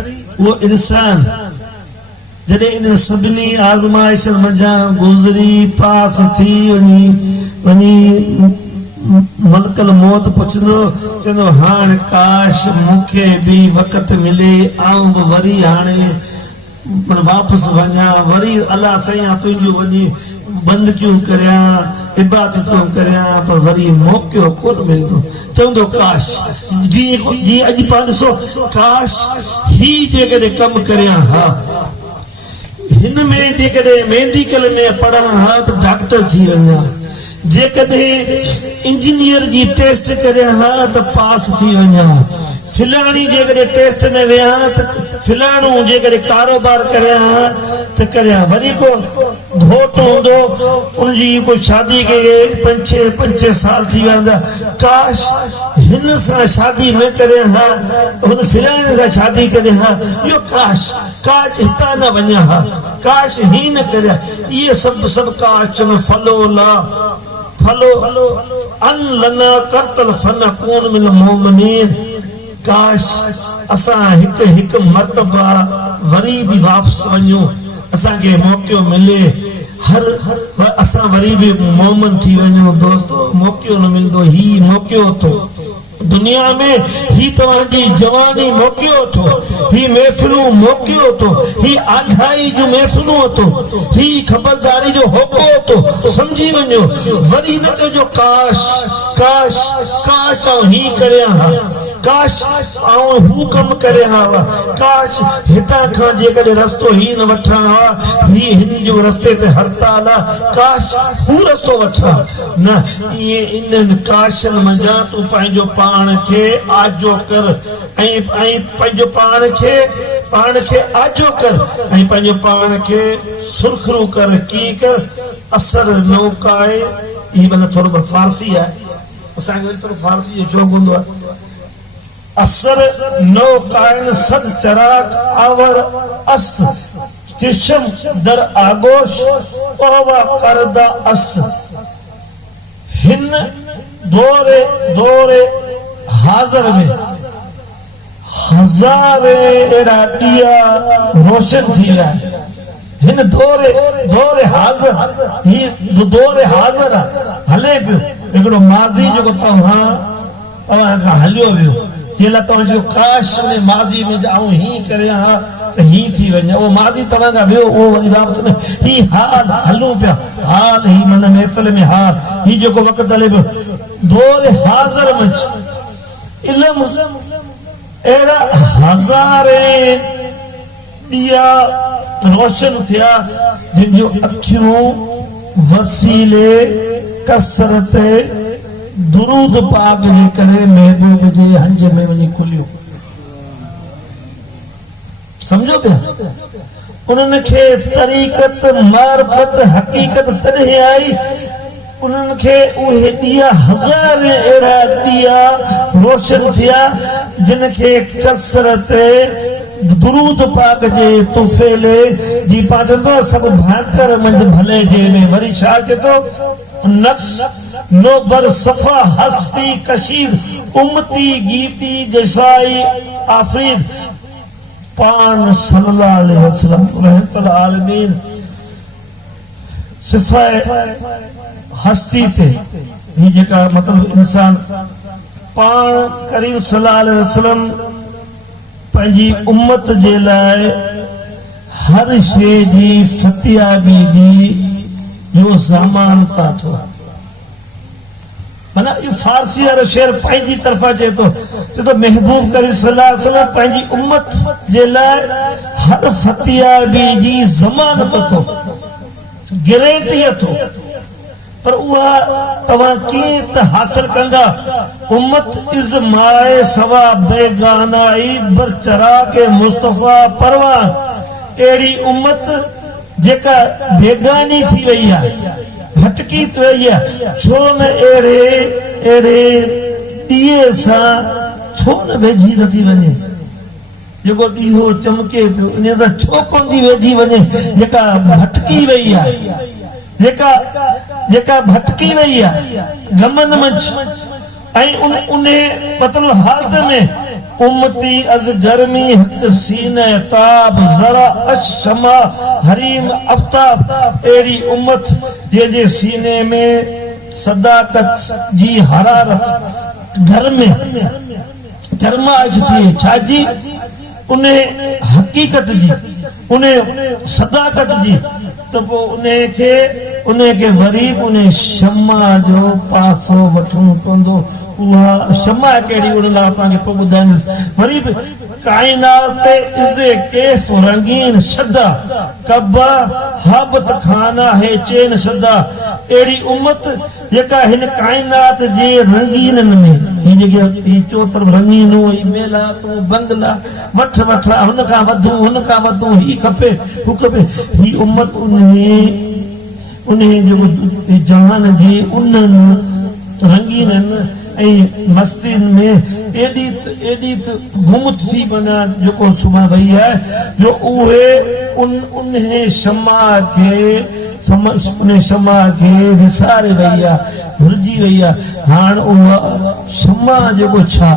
वो इंसान जॾहिं इन सभिनी आज़माइशन मंझां गुज़री पास थी वञी मलकल मौत पुछंदो चवंदो हाणे काश मूंखे बि वक़्तु मिले आऊं बि वरी हाणे वापसि वञा वरी अलाह साईं तुंहिंजो वञी बंदगियूं करियां इबादतूं करियां पर वरी मौक़ो कोन मिलंदो चवंदो काश जीअं अॼु पाण ॾिसो काश ही जेकॾहिं कमु करियां हा हिन में जेकॾहिं मेडिकल में पढ़ा हा त डॉक्टर थी वञा जेकॾहिं इंजीनियर जी टेस्ट करियां हा त पास थी वञा फिलाणी जेकॾहिं टेस्ट में विया त फिलाणो जेकॾहिं कारोबार करियां हा त करियां वरी को घोट हूंदो उनजी कोई शादी खे 5-6 साल थी वेंदा काश हिन सां शादी न करियां हा हुन फिलाणे सां शादी करियां हा इहो काश हितां न वञा हा काश ही न करियां इहे सभु काश फलो अन लना करतल फन कून मिन मोमिनीन काश असां हिकु मर्तबा वरी भी वापस वञूं, असांखे मौक़ो मिले, हर असां वरी भी मोमन थी वञूं। दोस्तो मौक़ो न मिलंदो, ही मौक़ो थो दुनिया में, ही तव्हांजी जवानी मौक़ो थो, ही महफ़िलूं मौक़ो थो, ही आगाही जो महफ़िलूं थो, ही ख़बरदारी जो होको थो। समझी वञो, वरी न चइजो काश काश काश ही करियां हा, काश हू कम करे हा, काश हितां खां जेकॾहिं रस्तो ही न वठां हा, ही हिन जो रस्ते ते हड़ताल आहे, काश हू रस्तो वठां न। इहे इन्हनि काशनि मंझां तूं पंहिंजो पाण खे आजो कर ऐं पंहिंजो पाण खे आजो कर ऐं पंहिंजो पाण खे सुरखरू कर। कीअं कर? असर नौकाए, ही माना थोरो फारसी आहे, असांखे वरी थोरो फारसी जो शौक़ु हूंदो आहे। असर नौ कायन सद चराग आवर अस्त चशम दर आगोश ओवा करदा अस्त। हिन दौरे दौरे हाज़र में हज़ारे एड़ा दिया रोशन थी विया। हिन दौरे दौरे हाज़र, ही दौरे हाज़र हले पियो। हिकिड़ो माज़ी जेको तव्हां खां हलियो वियो, जेला तव्हांजो काश में माज़ी में आऊं ही करियां हा त ही थी वञे, उहो माज़ी तव्हां खां वियो, उहो वरी वापसि न। ही हाल हलूं पिया, हाल ही मन महफ़िल में हाल, ही जेको वक़्तु हले पियो, दौरे हाज़र मंझि इल्म अहिड़ा हज़ारे ॾिया रोशन थिया, जिन जो अखियूं वसीले कसरत दुरूद पाक जे करे महबूब जे हंज में वञी खुलियो। सम्झो पिया? उन्हनि खे तरीक़त मारफत हक़ीक़त तॾहिं आई, उन्हनि खे उहे ॾींहं हज़ार अहिड़ा ॾींहं रोशन थिया जिन खे कसरत दुरूद पाक जे तुफ़ेले जी पाचंदो सभु भाकर मंझि भले जे में। वरी छा चए थो? नक्श नोबर सफ़ा हस्ती कशीर उम्मती गीती जसाई आफरीद पान सल्लल्लाहु अलैहि वसल्लम रहमतुल आलमीन सिफ़ा हस्ती थे, ही जेका मतलब इंसान पान करीम सल्लल्लाहु अलैहि वसल्लम पंहिंजी उम्मत जे लाइ हर शइ जी फतियाबी जी जो सामान था थो। माना ये फारसी वारो शेर पंहिंजी तरफ़ा चए थो महबूब करीम सल्लल्लाहु अलैहि वसल्लम पंहिंजी उम्मत जे लाइ हर फतियाबी जी ज़मानत थो, गारंटी थो। पर उहा तव्हां कीअं त हासिल कंदा? उम्मत इज़ माए सवा बेगानाई बरचरा के मुस्तफ़ा परवान। अहिड़ी उम्मत जेका बेगानी थी वई आहे, भटकी थी वई आहे, छो न अहिड़े ॾींहं सां छो न वेझी नथी वञे? जेको ॾींहों चमके पियो, इन सां छो कोन थी वेझी वञे? जेका भटकी वई आहे, जेका भटकी वई आहे गमन मंझि, ऐं उन मतलब हालत में उम्मती अज गर्मी हक सीने ताब जरा अशमा हरीम आफ्ताब। अहिड़ी उम्मत जे सीने में सदाकत जी हरारत घर में गरमाइश थी, छाजी उन हकीकत जी, उन सदाकत जी, तो उन खे वरी उन शमा जो पासो वठणो पवंदो। उहा शमा कहिड़ी, उन लाइ तव्हांखे पोइ ॿुधाईंदुसि। वरी बि काइनात ते इज़े केफ रंगीन शदा कबा हाबत खाना है चैन शदा। अहिड़ी उम्मत जेका हिन काइनात जे रंगीननि में, ही जेके चो तरफ़ रंगीनूं, ही मेला तूं बंगला वठ हुन खां वधूं, ही खपे हू खपे, ही उम्मत उन जेको जहान जी उन्हनि रंगीननि ऐं मस्तिन में एडी गुम थी वञा जेको सुम्हा वई आहे, जो उहे उन शमा खे विसारे वई आहे, भुलिजी वई आहे। हाणे उहा शमा जेको छा,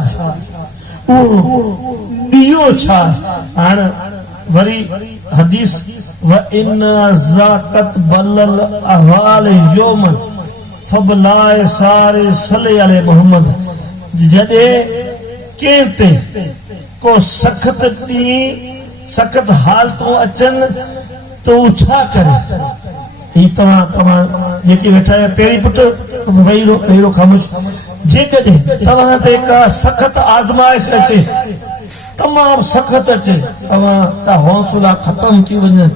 उहो ॾीओ छा? हाणे वरी हदीस व इन ज़ाक़त बलल अहवाल यौमन फबलाए सारे सले अले मोहम्मद जदे केते को सख्त दी सख्त हालतों अचन तो छा करे ही तमा जेके बैठा है पेरी पुट वहीरो खामोश जेकॾहिं तव्हां ते का सख्त आज़माइश अचे तमाम सख्त अचे तव्हां हौसला ख़त्म थी वञे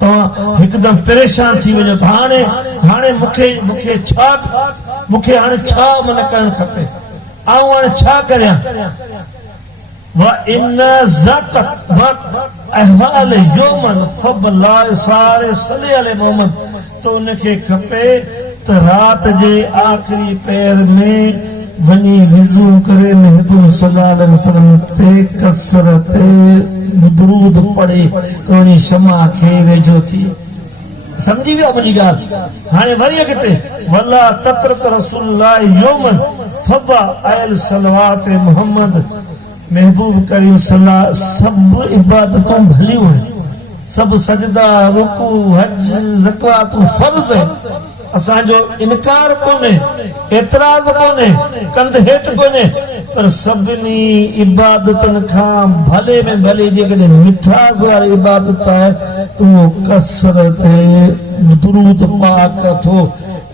तव्हां हिकदम परेशान थी वञो हाणे हाणे मूंखे छा मन करणु खपे आऊं हाणे छा करियां व इन ज़ाक़त अहवाल यौमन फबलाए सारे सले अले मोहम्मद तो उनखे खपे त रात जे आखिरी पैर में वनी वज़ू करे महबूब सल्लल्लाहु अलैहि वसल्लम ते कसरत दुरूद पढ़े कोनी शमा खे वेझो थी समझी विया मुंहिंजी ॻाल्हि हाणे वरी अॻिते वला ततरक रसूलुल्लाह यौमन फबा आयल सलवात मोहम्मद महबूब करीम सल्लल्लाहु सब इबादतों भलियूं आहिनि सब सजदा रुकू हज ज़कात फर्ज़ है असांजो इनकार कोने एतराज़ कोने कंध हेठ कोने पर सभिनी इबादतन खां भले में भले जेकॾहिं मिठास वारी इबादत आहे त उहो कसरत दुरूद पाक थो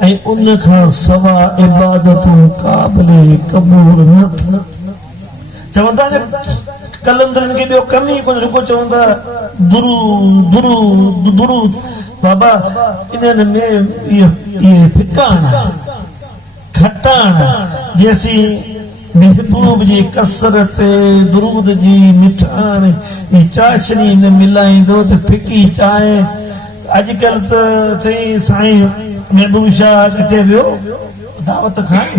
ऐं उन खां सवा इबादतूं क़ाबिल क़बूल न चवंदा कलंदरनि खे ॿियो कम ई कोन्हे रुगो चवंदा दुरूद बाबा इन्हनि में ये फिकाना खटाना जैसी महबूब जी कसरत दुरूद जी मिठाण ये चाशनी में मिलाईंदो त फिकी चांहि अॼुकल्ह त थई साईं महबूब शाह किथे वियो दावत खाए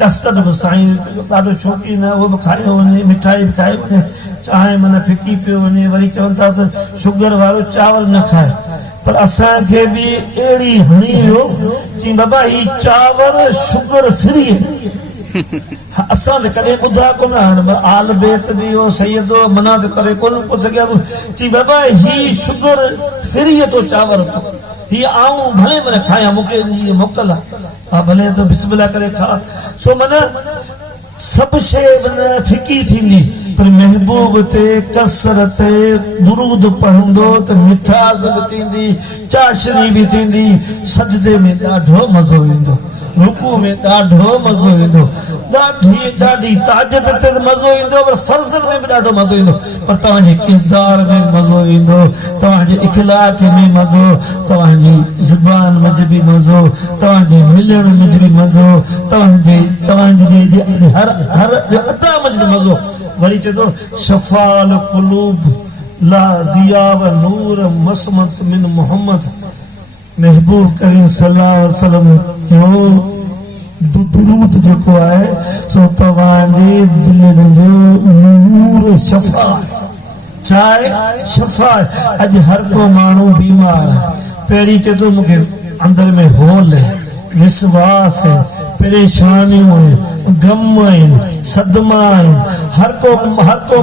कस्टर्ड बि साईं ॾाढो शौक़ीन आहे उहो बि खायो वञे मिठाई बि खाई वञे चांहि माना फिकी पियो वञे वरी चवनि था त शुगर वारो चावल न खाए पर असांखे बि अहिड़ी हणी वियो चई बाबा ही चावल शुगर फ्री असां त कॾहिं ॿुधा कोन हाणे आल बेत बि इहो सैयदो मना बि करे कोन को सघिया चई बाबा ही शुगर फ्री तो चावल तो ही आऊं भले मन खाया मूंखे मोकल आहे हा भले तो बिस्मिल्लाह करे खा सो माना सब शइ माना फिकी थींदी पर महबूब ते कसरत दुरूद पढ़ंदो त मिठास बि थींदी चाशनी बि थींदी सजदे में ॾाढो मज़ो ईंदो रुकू में ॾाढो मज़ो ईंदो ॾाढी ताजत ते मज़ो ईंदो पर फर्ज़न में बि ॾाढो मज़ो ईंदो पर तव्हांजे किरदार में मज़ो ईंदो तव्हांजे इखलाक में मज़ो तव्हांजी ज़ुबान में बि मज़ो तव्हांजे मिलण में बि मज़ो तव्हांजे हर अदा में बि मज़ो वरी चए थो शफ़ाल क़ुलूब ला ज़िया व नूर मसमत मिन मोहम्मद महबूब करीम सल्लल्लाहु अलैहि वसल्लम जो दुरूद जेको आहे सो तव्हांजे दिलि जो नूर शफ़ा चाहे शफ़ा अॼु हर को माण्हू बीमार आहे पहिरीं चए थो मूंखे अंदर में होल है विश्वास है परेशानियूं आहिनि गम आहिनि सदमा आहिनि हर को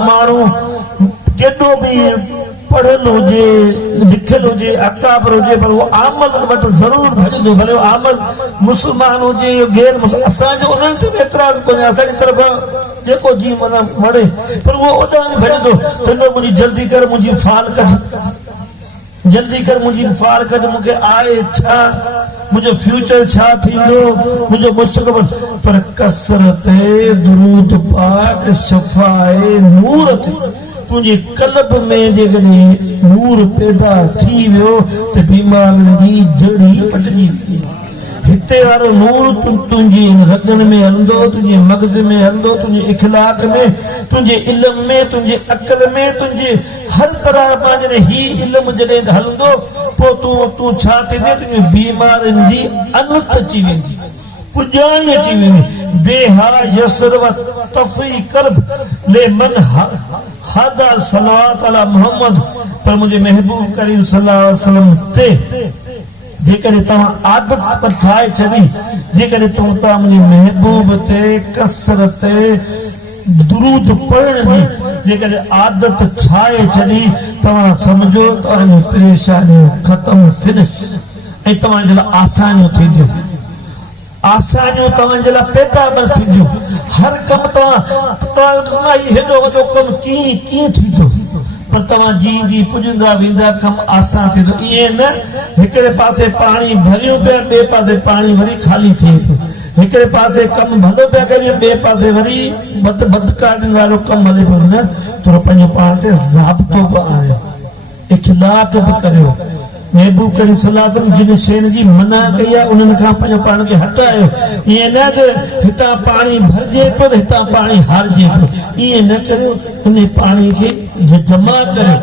माण्हू केॾो बि पढ़ियल हुजे लिखियल हुजे अकाबर हुजे पर वो आमल वटि ज़रूर भॼंदो भले आमल मुस्लमान हुजे गैर मुस्लिम असांजो उन्हनि ते बि एतिराज़ कोन्हे असांजी तरफ़ जेको जी माना वणे पर उहो ओॾां बि भॼंदो चवंदो मुंहिंजी जल्दी कर मुंहिंजी फाल कढ जल्दी कर मुंहिंजी फाल कढ मूंखे आहे छा मुंहिंजो फ्यूचर छा थींदो मुंहिंजो मुस्तक़बिल पर कसरत दुरूद पाक शफ़ाए नूर थी तुझे कल्ब में जेकॾहिं नूर पैदा थी वियो त बीमारियुनि जी जड़ी पटिजी वई हिते वारो नूर तुंहिंजी रगनि में हलंदो तुंहिंजे मग़ज़ में हलंदो तुंहिंजे इखलाक में तुंहिंजे इल्म में तुंहिंजे अक़ल में तुंहिंजे हर तरह पंहिंजे ही इल्म जॾहिं हलंदो पोइ तूं छा थींदे तुंहिंजी बीमारियुनि जी अनत अची वेंदी पुॼाणी अची वेंदी बेहा यसर व तफ़री करब ले मन हादा सलावत अला मोहम्मद पर मुझे महबूब करीम सल्लल्लाहु अलैहि वसल्लम ते जेकॾहिं तव्हां आदत पर ठाहे छॾी जेकॾहिं तव्हां मुंहिंजे महबूब ते कसरत दुरूद पढ़ण जी जेकर आदत छाए छड़ी तव्हां समझो तव्हांजी परेशानियूं ख़त्म फिनिश ऐं तव्हांजे लाइ आसानियूं थींदियूं आसानियूं तव्हांजे लाइ पैदा बि थींदियूं हर कमु तव्हां हेॾो वॾो कमु कीअं थींदो पर तव्हां जीअं जीअं पुॼंदा वेंदा कमु आसान थींदो ईअं न हिकिड़े पासे पाणी भरियूं पिया ॿिए पासे पाणी वरी ख़ाली थिए पियो हिकिड़े पासे कमु भलो पिया करियूं ॿिए पासे वरी बदकारियुनि वारो कमु हले पियो न थोरो पंहिंजो पाण ते ज़ाब्तो बि आणियो इख़लाक़ बि करियो महबूब करीम सल्लल्लाहु अलैहि वसल्लम जिन शयुनि जी मना कई आहे उन्हनि खां पंहिंजो पाण खे हटायो ईअं न त हितां पाणी भरिजे पियो त हितां पाणी हारिजे पियो ईअं न करियो उन पाणी खे जमा करियो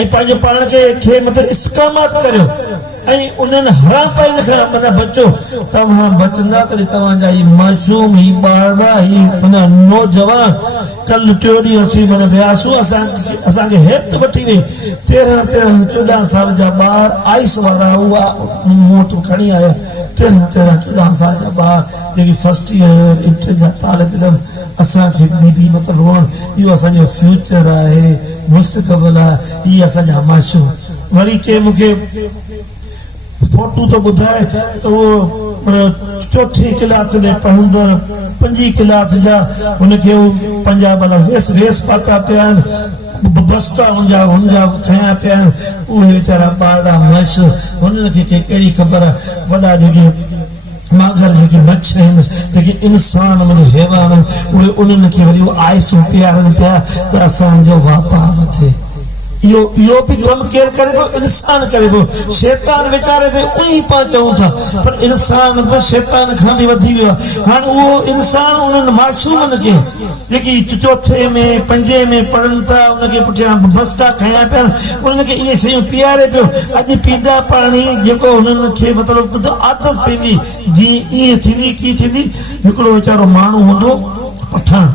ऐं पंहिंजो पाण खे मतिलबु इस्तिक़ामत करियो ऐं उन्हनि हराम पाइन खां माना बचो तव्हां बचंदा तॾहिं तव्हांजा ही मासूम ही ॿारड़ा ही माना नौजवान कल टियों ॾींहुं असीं माना वियासीं असांखे हेत वठी वई 13-14 साल जा ॿार आइस वारा उहा मूं वटि खणी आया 13-14 साल जा ॿार जेकी फर्स्ट ईयर इंटर जा तालिब इल्म असांखे बि मतिलबु रोअण इहो असांजो फ्यूचर आहे मुस्तक़बिल आहे इहे असांजा मासूम वरी के मूंखे फोटू तो ॿुधाए त उहो चौथी क्लास में पढ़ंदड़ 5 क्लास जा हुनखे पंजाब वेस पाता पिया आहिनि बस्ता हुनजा ठहिया पिया आहिनि उहे वीचारा ॿारड़ा मछ हुननि खे कहिड़ी ख़बर आहे वॾा जेके मागर जेके मछ आहिनि जेके इंसान माना हैवान उहे उन्हनि खे वरी आइसूं पीआरनि पिया त असांजो वापारु वधे इहो बि कमु केरु करे पियो इंसान करे पियो शैतान वीचारे ते उही पाण चऊं था पर इंसान बि शैतान खां बि वधी वियो आहे हाणे उहो इंसान उन्हनि मासूमनि खे जेकी चौथे में 5 में पढ़नि था उनखे पुठियां बस्ता खया पिया उन्हनि खे इहे शयूं पीआरे पियो अॼु पींदा पाणी जेको हुननि खे मतिलबु आदत थींदी जीअं ईअं थींदी कीअं थींदी हिकिड़ो वीचारो माण्हू हूंदो पठान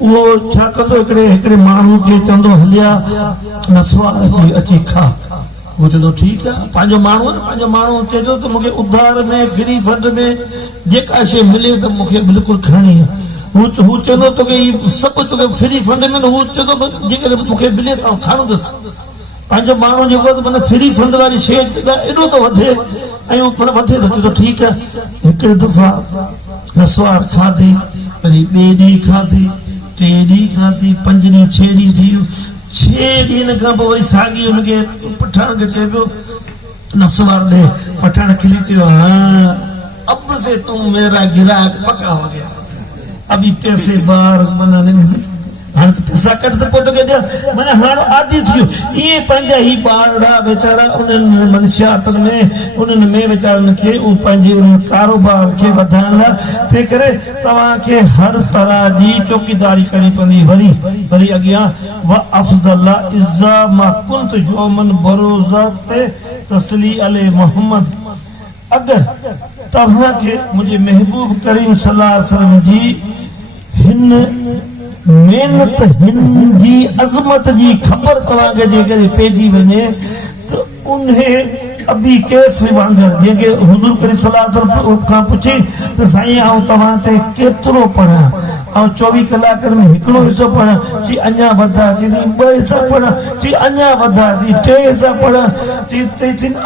वो छा कंदो हिकिड़े माण्हू खे चवंदो हलिया नसवार अची खा वो चवंदो ठीकु आहे पंहिंजो माण्हू चए थो त मूंखे उधार में फ्री फंड में जेका शइ मिले त मूंखे बिल्कुलु खणणी आहे हू चवंदो तोखे सभु तोखे फ्री फंड में हू चवंदो जेकर मूंखे मिले त खणंदुसि पंहिंजो माण्हू जेको माना फ्री फंड वारी शइ एॾो थो वधे ऐं माना वधे थो चए थो ठीकु आहे हिकिड़े दफ़ा नसवार खाधी वरी ॿिए ॾींहुं खाधी 3 ॾींहं खाधी 5 ॾींहं 6 ॾींहं थी वियो 6 ॾींहंनि खां पोइ वरी साॻी हुनखे पठान खे चए पियो नसवार ॾे पठान खिली चयो हाँ अब से तुम मेरा गिराक पका हो गया अभी पैसे बार माना हाणे त पैसा कट त पोइ तोखे ॾियां माना हाणे आदी थी वियो ईअं पंहिंजा ही ॿारड़ा वीचारा उन्हनि मनशियातनि में उन्हनि में वीचारनि खे पंहिंजे उन कारोबार खे वधाइण लाइ तंहिं करे तव्हांखे हर तरह जी चौकीदारी करणी पवंदी वरी अॻियां व अफ़ज़ल इज़्ज़ा मा कुंत यौमन बरोज़ा ते तसली अले मोहम्मद अगरि तव्हांखे मुंहिंजे महबूब करीम सल्लल्लाहु अलैहि वसल्लम जी हिन मेहनत हिन जी अज़मत जी ख़बर तव्हांखे जेकर पइजी वञे त उन अबी कैफ़ वांगुरु जंहिंखे हुज़ूर करीम सल्लल्लाहु अलैहि वसल्लम खां पुछी त साईं आउं तव्हां ते केतिरो पढ़ां ऐं 24 कलाकनि में हिकिड़ो हिसो पढ़ां चई अञा वधा चई 2 हिसा पढ़ां चई अञा वधा चई 3 हिसा पढ़ां चई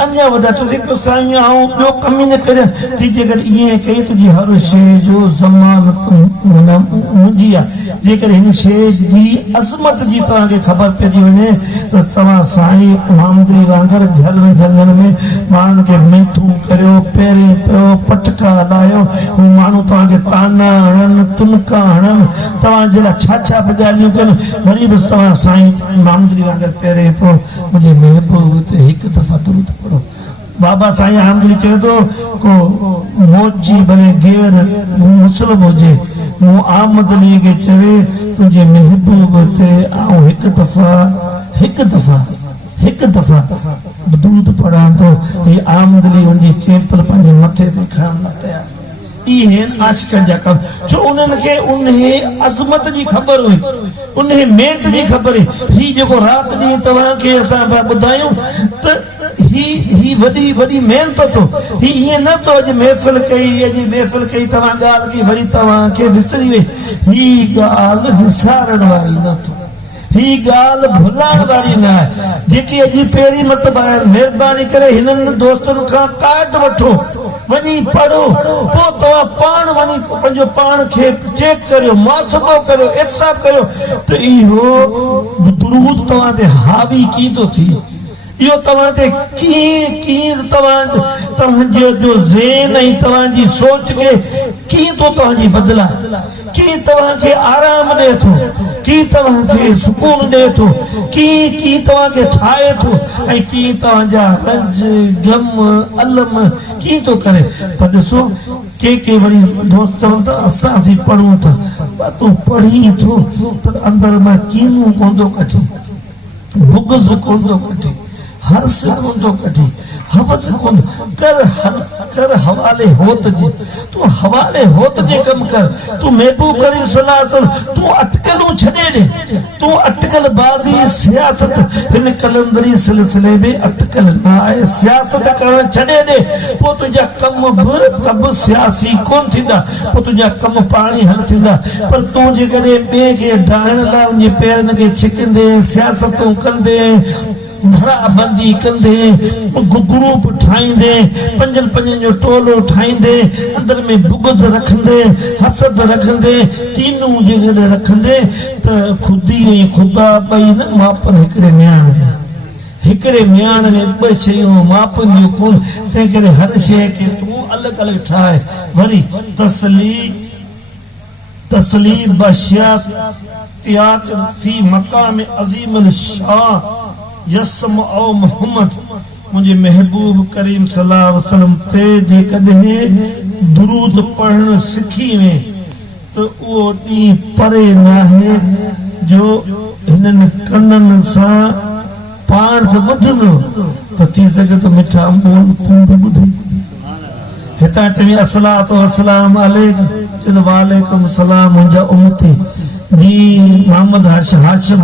अञा वधा चई पियो साईं आउं ॿियो कम ई न करियां चई जेकर ईअं कई तुंहिंजी हर शइ जो ज़मानत माना मुंहिंजी आहे जेकर हिन शइ जी अज़मत जी तव्हांखे ख़बर पइजी वञे त तव्हां साईं मामदरी वांगुरु झलनि झंगनि में माण्हुनि खे मिंथूं करियो पहिरें पियो पटका हलायो हू माण्हू तव्हांखे ताना हणनि तुनका हणनि तव्हांजे लाइ छा बि ॻाल्हियूं कनि वरी बि तव्हां साईं मामदरी वांगुरु पहिरें पियो मुंहिंजे महबूब ते हिकु दफ़ा दुरूद पढ़ो बाबा साईं आमदरी चए थो को मौजी भले गेर मुस्लिम हुजे मूं आमद अली खे चवे तुंहिंजे महबूब ते आउं हिकु दफ़ा दुरूद पढ़ां थो ही आमद अली हुनजी चेंपल पंहिंजे मथे ते खणण लाइ तयार इहे आशिक़नि जा कम छो उन्हनि खे उन अज़मत जी ख़बर हुई उन मेहनत जी ख़बर हुई ही जेको राति ॾींहुं तव्हांखे असां ॿुधायूं त ही वडी वडी मेहनत तो ही ये न तो अज महफिल कई तवा गाल की वरी तवा के विसरी वे ही गाल विसारण वाली न तो ही गाल भुलाण वाली न है जेकी अजी पेरी मरतबा मेहरबानी करे हिनन दोस्तन का कार्ड वठो वनी पढ़ो पो तवा पाण वनी पंजो पाण के चेक करियो मुहसबो करियो इंसाफ करियो तो इहो दुरूद तवा ते हावी की तो थी यो तवाते की तवां जो ज़हन है तवां जी सोच के की तो तवां जी बदला की तवां के आराम दे तो की तवां के सुकून दे तो की तवां के ठाए तो ऐ की तवां जा रंज गम अलम की तो करे पर ॾिसो के वरी दोस्त तो असां भी पढ़ूं था तू पढ़ी तो पर अंदर में कीनू कोंदो कठी बुगज़ कोंदो कठी हर से कोंदो कठी हवस कोन कर हवाले होत जे तू हवाले होत जे कम कर तू महबूब करीम सल्लल्लाहु अलैहि वसल्लम तू अटकलू छड़े दे तू अटकल बाजी सियासत इन कलंदरी सिलसिले में अटकल ना है सियासत कर छड़े दे पो तुजा कम कब सियासी कोन थींदा पो तुजा कम पानी हल थींदा पर तू जे करे बे के डाहण ला उन पैरन के छिकंदे सियासतों कंदे धड़ाबंदी कंदे ग्रुप ठाईंदे पंजन जो टोलो ठाईंदे अंदर में बुगज़ रखंदे हसद रखंदे तीनू जगह रखंदे त खुदी खुदा बई न मापन हिकड़े म्यान में ब शयूं मापन जो कोन ते करे हर शय के तू अलग अलग ठाए वरी तसली बशियात फी मकाम अजीम शाह यसम ओ मोहम्मद मुझे महबूब करीम सल्लल्लाहु अलैहि वसल्लम ते जे कदे दुरूद पढ़न सिखी वे तो वो डी परे ना है जो हिनन कन्नन सा पाण तो बुधनो पति सके तो मिठा बोल पूर बुधी हेता ते अस्सलातु वस्सलाम अलैकुम चलो वालेकुम सलाम मुंजा उम्मती जी मोहम्मद हाशिम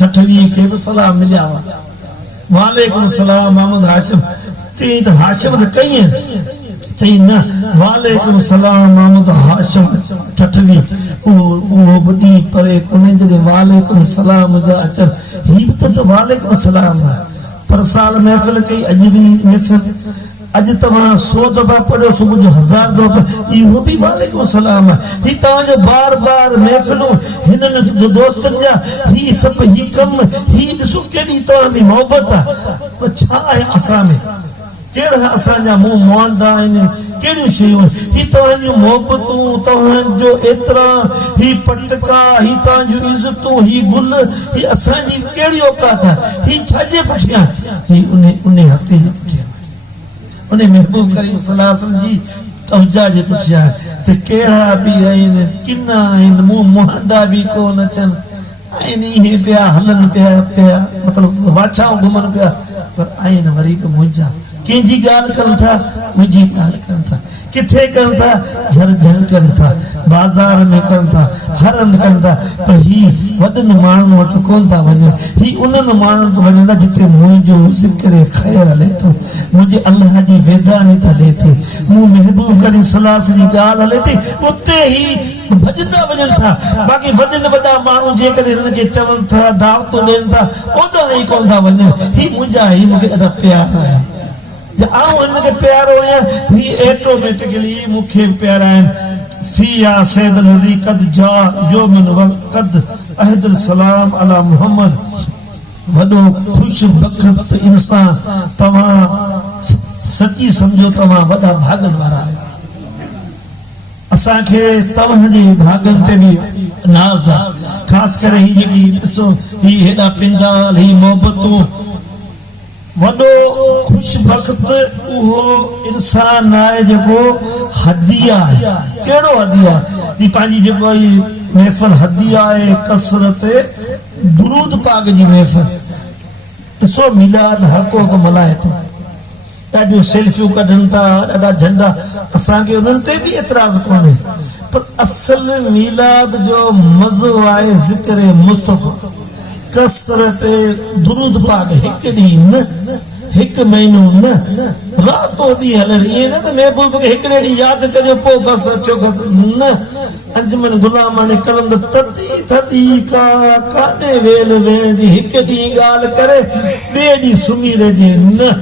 चटवी के भी सलाम मिलिया वालेकुम सलाम मोहम्मद हाशिम तीन हाशिम तो कई है चई ना वालेकुम सलाम मोहम्मद हाशिम चटवी वो बड़ी परे कोने जदे वालेकुम सलाम जा अचर ही तो वालेकुम सलाम पर साल महफिल कई अजबी महफिल अज तवा 100 दफा पढ़ो सुबह जो 1000 दफा इहो भी वालेकुम सलाम ही तवा जो बार बार महफिलों हिनन दोस्तन जा ही सब ही कम ही दिसो केडी तवा में मोहब्बत है छा है असा में केड़ा असा जा मुंह मोंडा इन केडी शयूं ही तवा जो मोहब्बतों तवा जो एतरा ही पटका ही तवा जो इज्जतों ही गुल ही असा जी केडी औकात है ही छाजे पुछिया ही उन्हें हस्ती उन्हें महबूब करीम सल्लल्लाहु अलैहि वसल्लम जी तवजा जे पुछया ते केड़ा भी आइन किन्ना आइन मुंह मोहंडा भी कोन अचन आइन ही पिया हलन पिया मतलब वाचाओ घुमन पिया पर आइन वरी तो मुंजा केजी गाल करन था मुंजी गाल करन था किथे करन था झरझर करन था बाजार में करन था हरन करन था पर ही वडन माण्हू वट कोन था वने ही उनन माण्हू तो वने जिते मुंजो जिक्र खैर हले तो मुझे अल्लाह जी वेदानी हले थी मु महबूब करीम सल्लल्लाहु अलैहि वसल्लम गाल हले थी उते ही भजदा वजन था बाकी वडन वडा माण्हू जे करे इनन के चवन था दावत देन था ओदा ही कोन था वने ही मुंजा ही मुके ॾाढा प्यार है आऊं इनके प्यारो है ही ऑटोमेटिकली मुखे प्यारा है फिया सैयद नजी कद जा यौमन वक़द अहद सलाम अला मोहम्मद वडो खुश बखत इंसान तवा सच्ची समझो तवा वडा भागन वारा है असा के तवा जी भागन ते भी नाज खास करे ही जेकी ॾिसो ही हेडा पिंडाल ही मोहब्बतों वडो खुश बख्त उहो इंसान है जो हदिया है केड़ो हदिया दी पांजी जो महफिल हदिया है कसरत दुरूद पाक जी महफिल सो मिलाद हर को तो मलाए तो ॾाढियूं सेल्फियूं कढनि था ॾाढा झंडा असांखे उन्हनि ते बि एतिराज़ कोन्हे पर असल मिलाद जो मज़ो आहे ज़िक्र मुस्तफ़ा कसरत दुरूद पाक एक ॾींहुं न एक महीनो न रातो दी हलर ये न तो महबूब के एक ॾींहुं याद करियो पोइ बस अचो न अंजमन गुलाम ने कलम तती थदी का काने वेल वेंदी एक ॾींहुं ॻाल्हि करे ॿिए ॾींहुं सुम्ही रहिजे न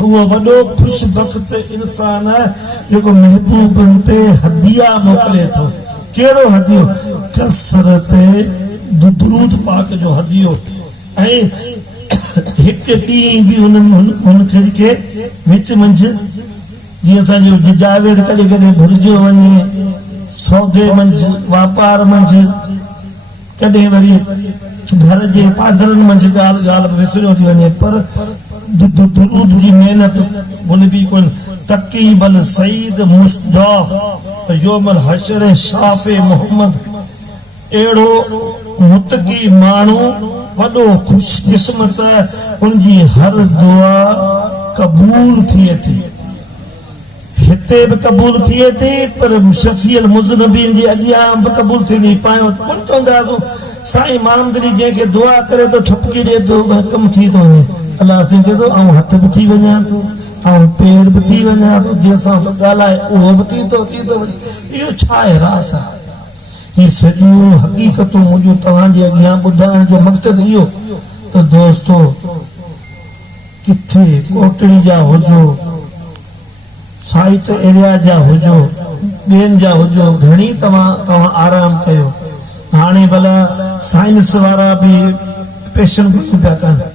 वो वॾो खुशबख्त इंसान है जेको महबूबनि ते हदिया मोकिले थो कहिड़ो हदियो कसरत दुरूद पाक जो हदियो ऐं हिकु ॾींहुं बि हुनखे विच मंझि जीअं असांजो जावेद कॾहिं कॾहिं भुलिजियो वञे सौदे मंझि वापार मंझि कॾहिं वरी घर जे पादरनि मंझि ॻाल्हि ॻाल्हि विसरियो थी वञे पर दुरूद जी मेहनत भुलिबी कोन तकीबल सईद मुस्तफ़ योमल हशर शाफ़े मोहम्मद अहिड़ो मुतकी माण्हू वॾो खुशकिस्मत उनजी हर दुआ क़बूल थिए थी हिते बि क़बूल थिए थी पर शफ़ीअल मुज़नबीन जे अॻियां बि क़बूल थींदी पायो कोन चवंदासीं साईं मामदरी जंहिंखे दुआ करे थो ठपकी ॾिए थो कमु थी थो वञे अलाह साईं चए थो ऐं हथ बि थी वञा थो ऐं पेर बि थी वञा थो जंहिंसां तो ॻाल्हाए उहो बि थी थो वञे इहो छा आहे राज़ आहे ये सॼियूं हक़ीक़तूं मुंहिंजूं तव्हांजे अॻियां ॿुधाइण जो मक़सदु इहो त दोस्तो किथे कोटड़ी जा हुजो साइट एरिया जा हुजो ॿियनि जा हुजो घणी तव्हां आराम कयो हाणे भला साइंस वारा बि पेशन पिया कनि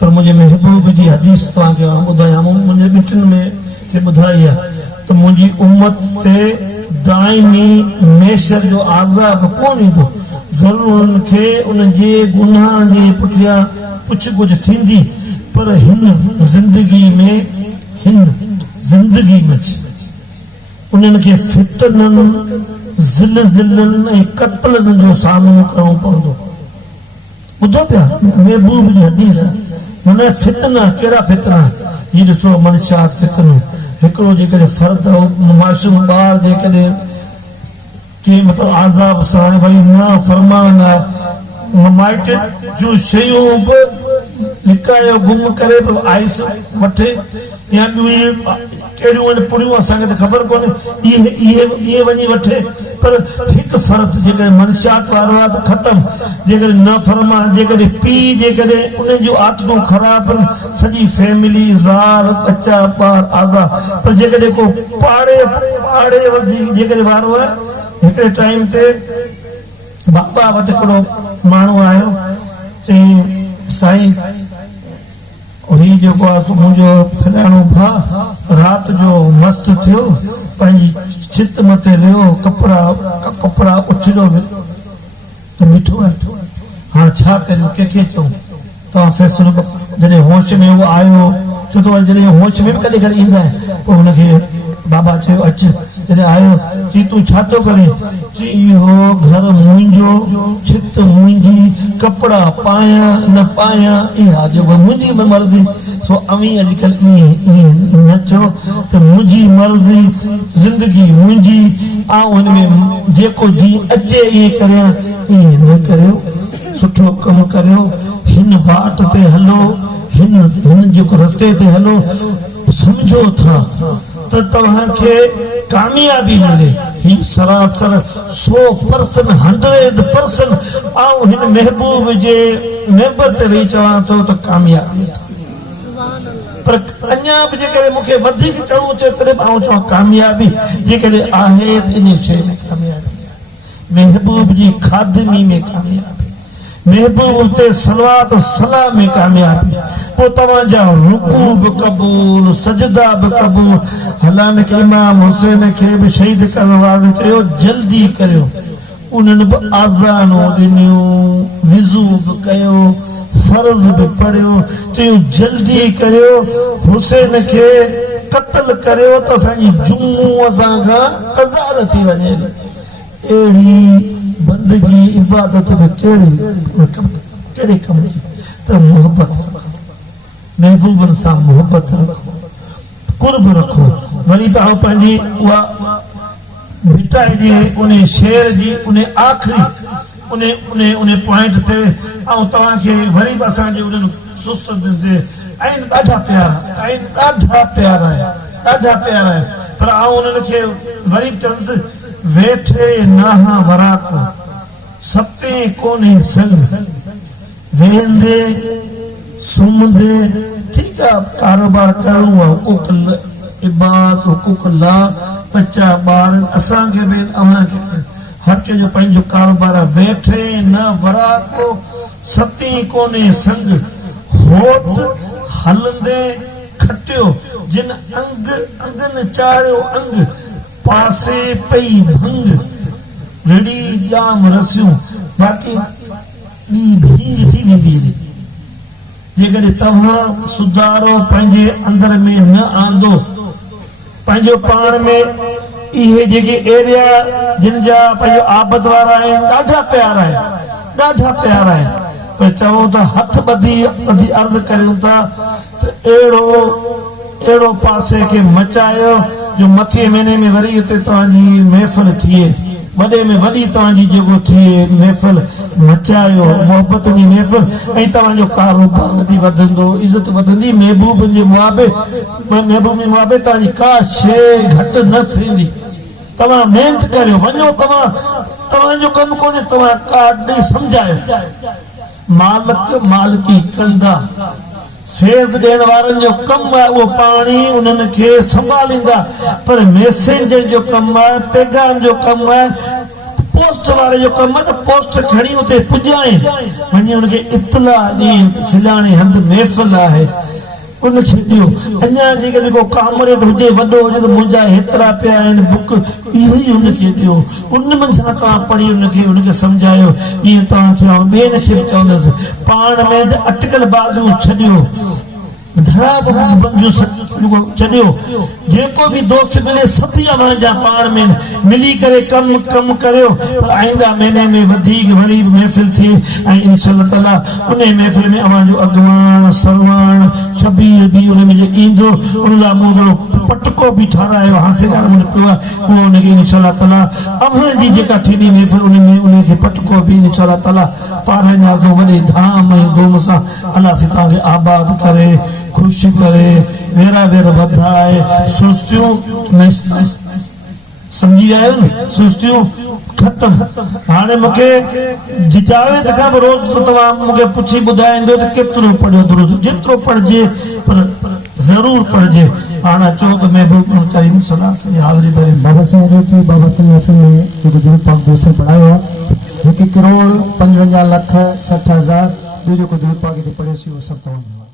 पर मुंहिंजे महबूब जी हदीस तव्हांखे ॿुधायां मुंहिंजे ॿिटिन में ॿुधाई आहे त मुंहिंजी उम्मत ते दाइमी नेशर जो आज़ाब कोन ईंदो ज़रूरु उन्हनि खे उनजे गुनाहनि जे पुठियां पुछ कुछ थींदी पर हिन ज़िंदगी में उन्हनि खे फितननि ज़िलज़िलनि ऐं क़त्लनि जो सामनो करणो पवंदो ॿुधो पिया महबूब जी हदीस हुन फितना कहिड़ा फितना हीअ ॾिसो मनशात फितनो हिकिड़ो जेकॾहिं फर्द मासूम ॿार जेकॾहिं के मतिलबु आज़ाब सां वरी न फरमान माइट जूं शयूं बि लिकायो गुम करे आइस वठे या ॿियूं कहिड़ियूं पुड़ियूं असांखे त ख़बर कोन्हे इहे वञी वठे पर हिकु फर्द जेकॾहिं मनशात वारो आहे त ख़तमु जेकॾहिं न फरमान जेकॾहिं पीउ जेकॾहिं उन जूं आदतूं ख़राब आहिनि सॼी फैमिली ज़ार बच्चा ॿार आज़ा पर जेकॾहिं को पाड़े जेकॾहिं वारो आहे हिकिड़े टाइम ते बाबा वटि हिकिड़ो माण्हू आयो चई साईं ही जेको आहे मुंहिंजो फलाणो भाउ राति जो मस्तु थियो पंहिंजी छित मथे वियो कपिड़ा उछलियो त बीठो आहे हाणे छा कयूं कंहिंखे चऊं तव्हां फ़ैसिलो जॾहिं होश में उहो आयो छो त जॾहिं होश में बि कॾहिं कॾहिं ईंदा आहिनि पोइ हुनखे बाबा चयो अचु जॾहिं आयो चई तूं छा थो करे चई इहो घर मुंहिंजो छित मुंहिंजी कपिड़ा पायां न पायां इहा जेको मुंहिंजी मर्ज़ी सो अवी अॼुकल्ह ईअं न चओ त मुंहिंजी मर्ज़ी ज़िंदगी मुंहिंजी ऐं हुन में जेको जीअं अचे ईअं करियां ईअं न करियो सुठो कमु करियो हिन वाट ते हलो हिन जेको रस्ते ते हलो सम्झो था त तव्हांखे कामयाबी मिले ही सरासर 100% 100% ऐं हिन महबूब जे मेंबर ते वेही चवां थो त कामयाबी पर अञा बि जेकॾहिं मूंखे वधीक चवणो अचे तॾहिं बि आउं चवां कामयाबी जेकॾहिं आहे त इन शइ में कामयाबी महबूब जी खादमी में कामयाबी महबूब ते सलवात सलाम में कामयाबी पोइ तव्हांजा रुकू बि क़बूल सजदा बि क़बूल हलाने के इमाम हुसैन खे बि शहीद करण वारनि चयो जल्दी करियो उन्हनि बि आज़ानूं ॾिनियूं विज़ू बि कयो फर्ज़ बि पढ़ियो चयूं जल्दी करियो हुसैन खे क़त्ल करियो त असांजी जुमूं असांखां क़ज़ा न थी वञे अहिड़ी बंदगी इबादत में कहिड़े कम जी त मोहबत महबूबनि सां मोहबत रखो कुर्ब रखो वरी तव्हां पंहिंजी उहा भिटाई जी उन शेर जी उन आख़िरी उन पॉइंट ते ऐं तव्हांखे वरी बि असांजे उन्हनि सुस्त ते आहिनि ॾाढा प्यारा आहे पर आउं उन्हनि खे वरी चवंदुसि वेठे नाहा वराक सते कोन्हे संग वेंदे सुम्हंदे ठीकु आहे कारोबार करणो आहे हुकूक इबाद हुकूक ला बच्चा ॿार असांखे बि अव्हांखे बि हर कंहिंजो पंहिंजो कारोबार आहे वेठे न वराको सती कोन्हे संग होत हलंदे खटियो जिन अंग अंगन चाढ़ियो अंग पासे पई भंग रड़ी जाम रसियूं बाक़ी ॿी भींग थी वेंदी जेकॾहिं तव्हां सुधारो पंहिंजे अंदर में न आंदो पंहिंजो पाण में इहे जेके एरिया जिन जा पंहिंजो आबद वारा आहिनि ॾाढा प्यारा आहिनि पर चऊं था हथ ॿधी अर्ज़ करियूं था त अहिड़ो पासे खे मचायो जो मथे महीने में वरी उते तव्हांजी महफ़िल थिए वॾे में वॾी तव्हांजी जेको थिए महफ़िल मचायो मोहबत जी महफ़िल ऐं तव्हांजो कारोबार बि वधंदो इज़त वधंदी महबूब जे मुआबे तव्हांजी का शइ घटि न थींदी तव्हां महिनत करियो वञो तव्हांजो कमु कोन्हे तव्हां कार्ड ॾेई सम्झायो मालिकी कंदा फैज़ ॾियण वारनि जो कमु आहे उहो पाणी उन्हनि खे संभालींदा पर मैसेंजर जो कमु आहे पैगाम जो कमु आहे पोस्ट वारे जो कमु आहे त पोस्ट खणी उते पुॼाए वञी हुनखे इतला ॾिए फिलाणे हंधि महफ़िल आहे उनखे ॾियो अञा जेकॾहिं को कामरेड हुजे वॾो हुजे त मुंहिंजा हेतिरा पिया आहिनि बुक इहो ई हुनखे ॾियो उन मंझां तव्हां पढ़ी हुनखे सम्झायो ईअं तव्हां चयो ॿियनि खे बि चवंदसि पाण में अटकल बाज़ू छॾियो छॾियो जेको बि दोस्त मिले सभु अव्हांजा पाण में मिली करे कमु करियो पर आईंदा महीने में वधीक वरी महफ़िल थिए ऐं इंशाअल्लाह ताला उन महफ़िल में अव्हांजो अॻवान सरवान शबीर बि उन में ईंदो उन लाइ मूं हिकिड़ो पटको बि ठारायो हासिलदार पियो आहे उहो उनखे इंशाअल्लाह ताला अव्हांजी जेका थींदी महफ़िल उन में उनखे पटको बि इंशाअल्लाह ताला पाराईंदासीं वॾे धाम ऐं धूम सां अलाह से तव्हांखे आबाद करे खुश करे वेरा वधाए सुस्तियूं समझी आयो न सुस्तियूं खत्म हाणे मूंखे जिजावेद खां बि रोज़ तव्हां मूंखे पुछी ॿुधाईंदो त केतिरो पढ़ियो दुरूद जेतिरो पढ़जे पर ज़रूर पढ़जे हाणे चओ त महबूब करीम सलाह जी हाज़िरी भरे बाबा साहब की बाबत महफ़िल में जेको दुरूद पाक दोस्त पढ़ायो आहे 1,55,60,60,000 ॿियो जेको दुरूद पाक हिते पढ़ियोसीं उहो सभु तव्हां